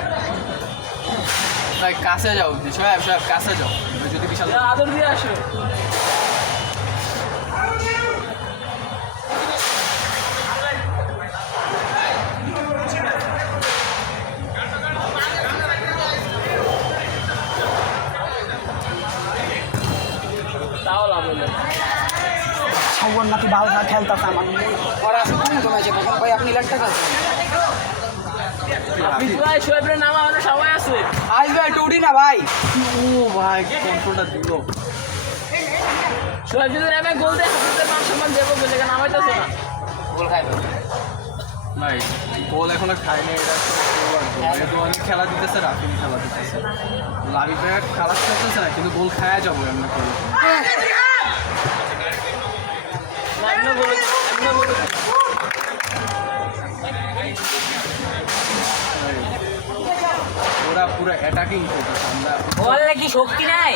ভাই কাছে যাও, সোহেব সোহেব কাছে যাও যদি বিশাল আদর দিয়ে আসো। তাও লাভ হলো। সবর নাকি ভালো না খেলতেছে আমার ওরা আছে কোন তো ম্যাচে ভাই আপনি লাখ টাকা আছে হাফিজ ভাই শোয়েবের নাম আমাদের সবাই আছে। আজ ভাই টুডি না ভাই ও ভাই কন্ট্রোলটা দিল। শোয়েব যদি নামে গোল দেয়, হাফিজের মান সম্মান দেবো বলে, কেন নামাইতেছে না। গোল খাইবে ভাই গোল এখনো খায়নি, এটা তো অনেক খেলা দিতেছে, রাফিন খেলা দিতেছে, লাভি ভাই খেলা খেলতেছে না কিন্তু গোল খায়া যাবো এমনি করে। না, এমনি বলে, এমনি বলে। ওরা পুরো অ্যাটাকিং করতেছে, আমরা বললে কি শক্তি নাই?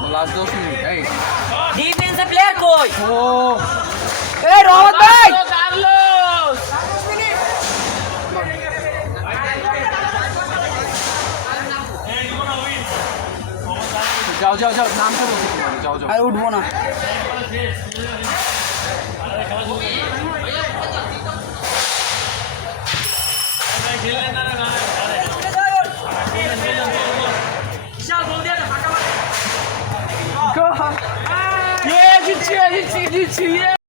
বল লাস্ট 10 মিনিট এই ডিফেন্সে প্লেয়ার কই? ও এই রহমান ভাই কার্লোস যাও যাও যাও নামটা বলছি তোমার যাও যাও আর উঠবো না জিতছি জিতছি জিতছি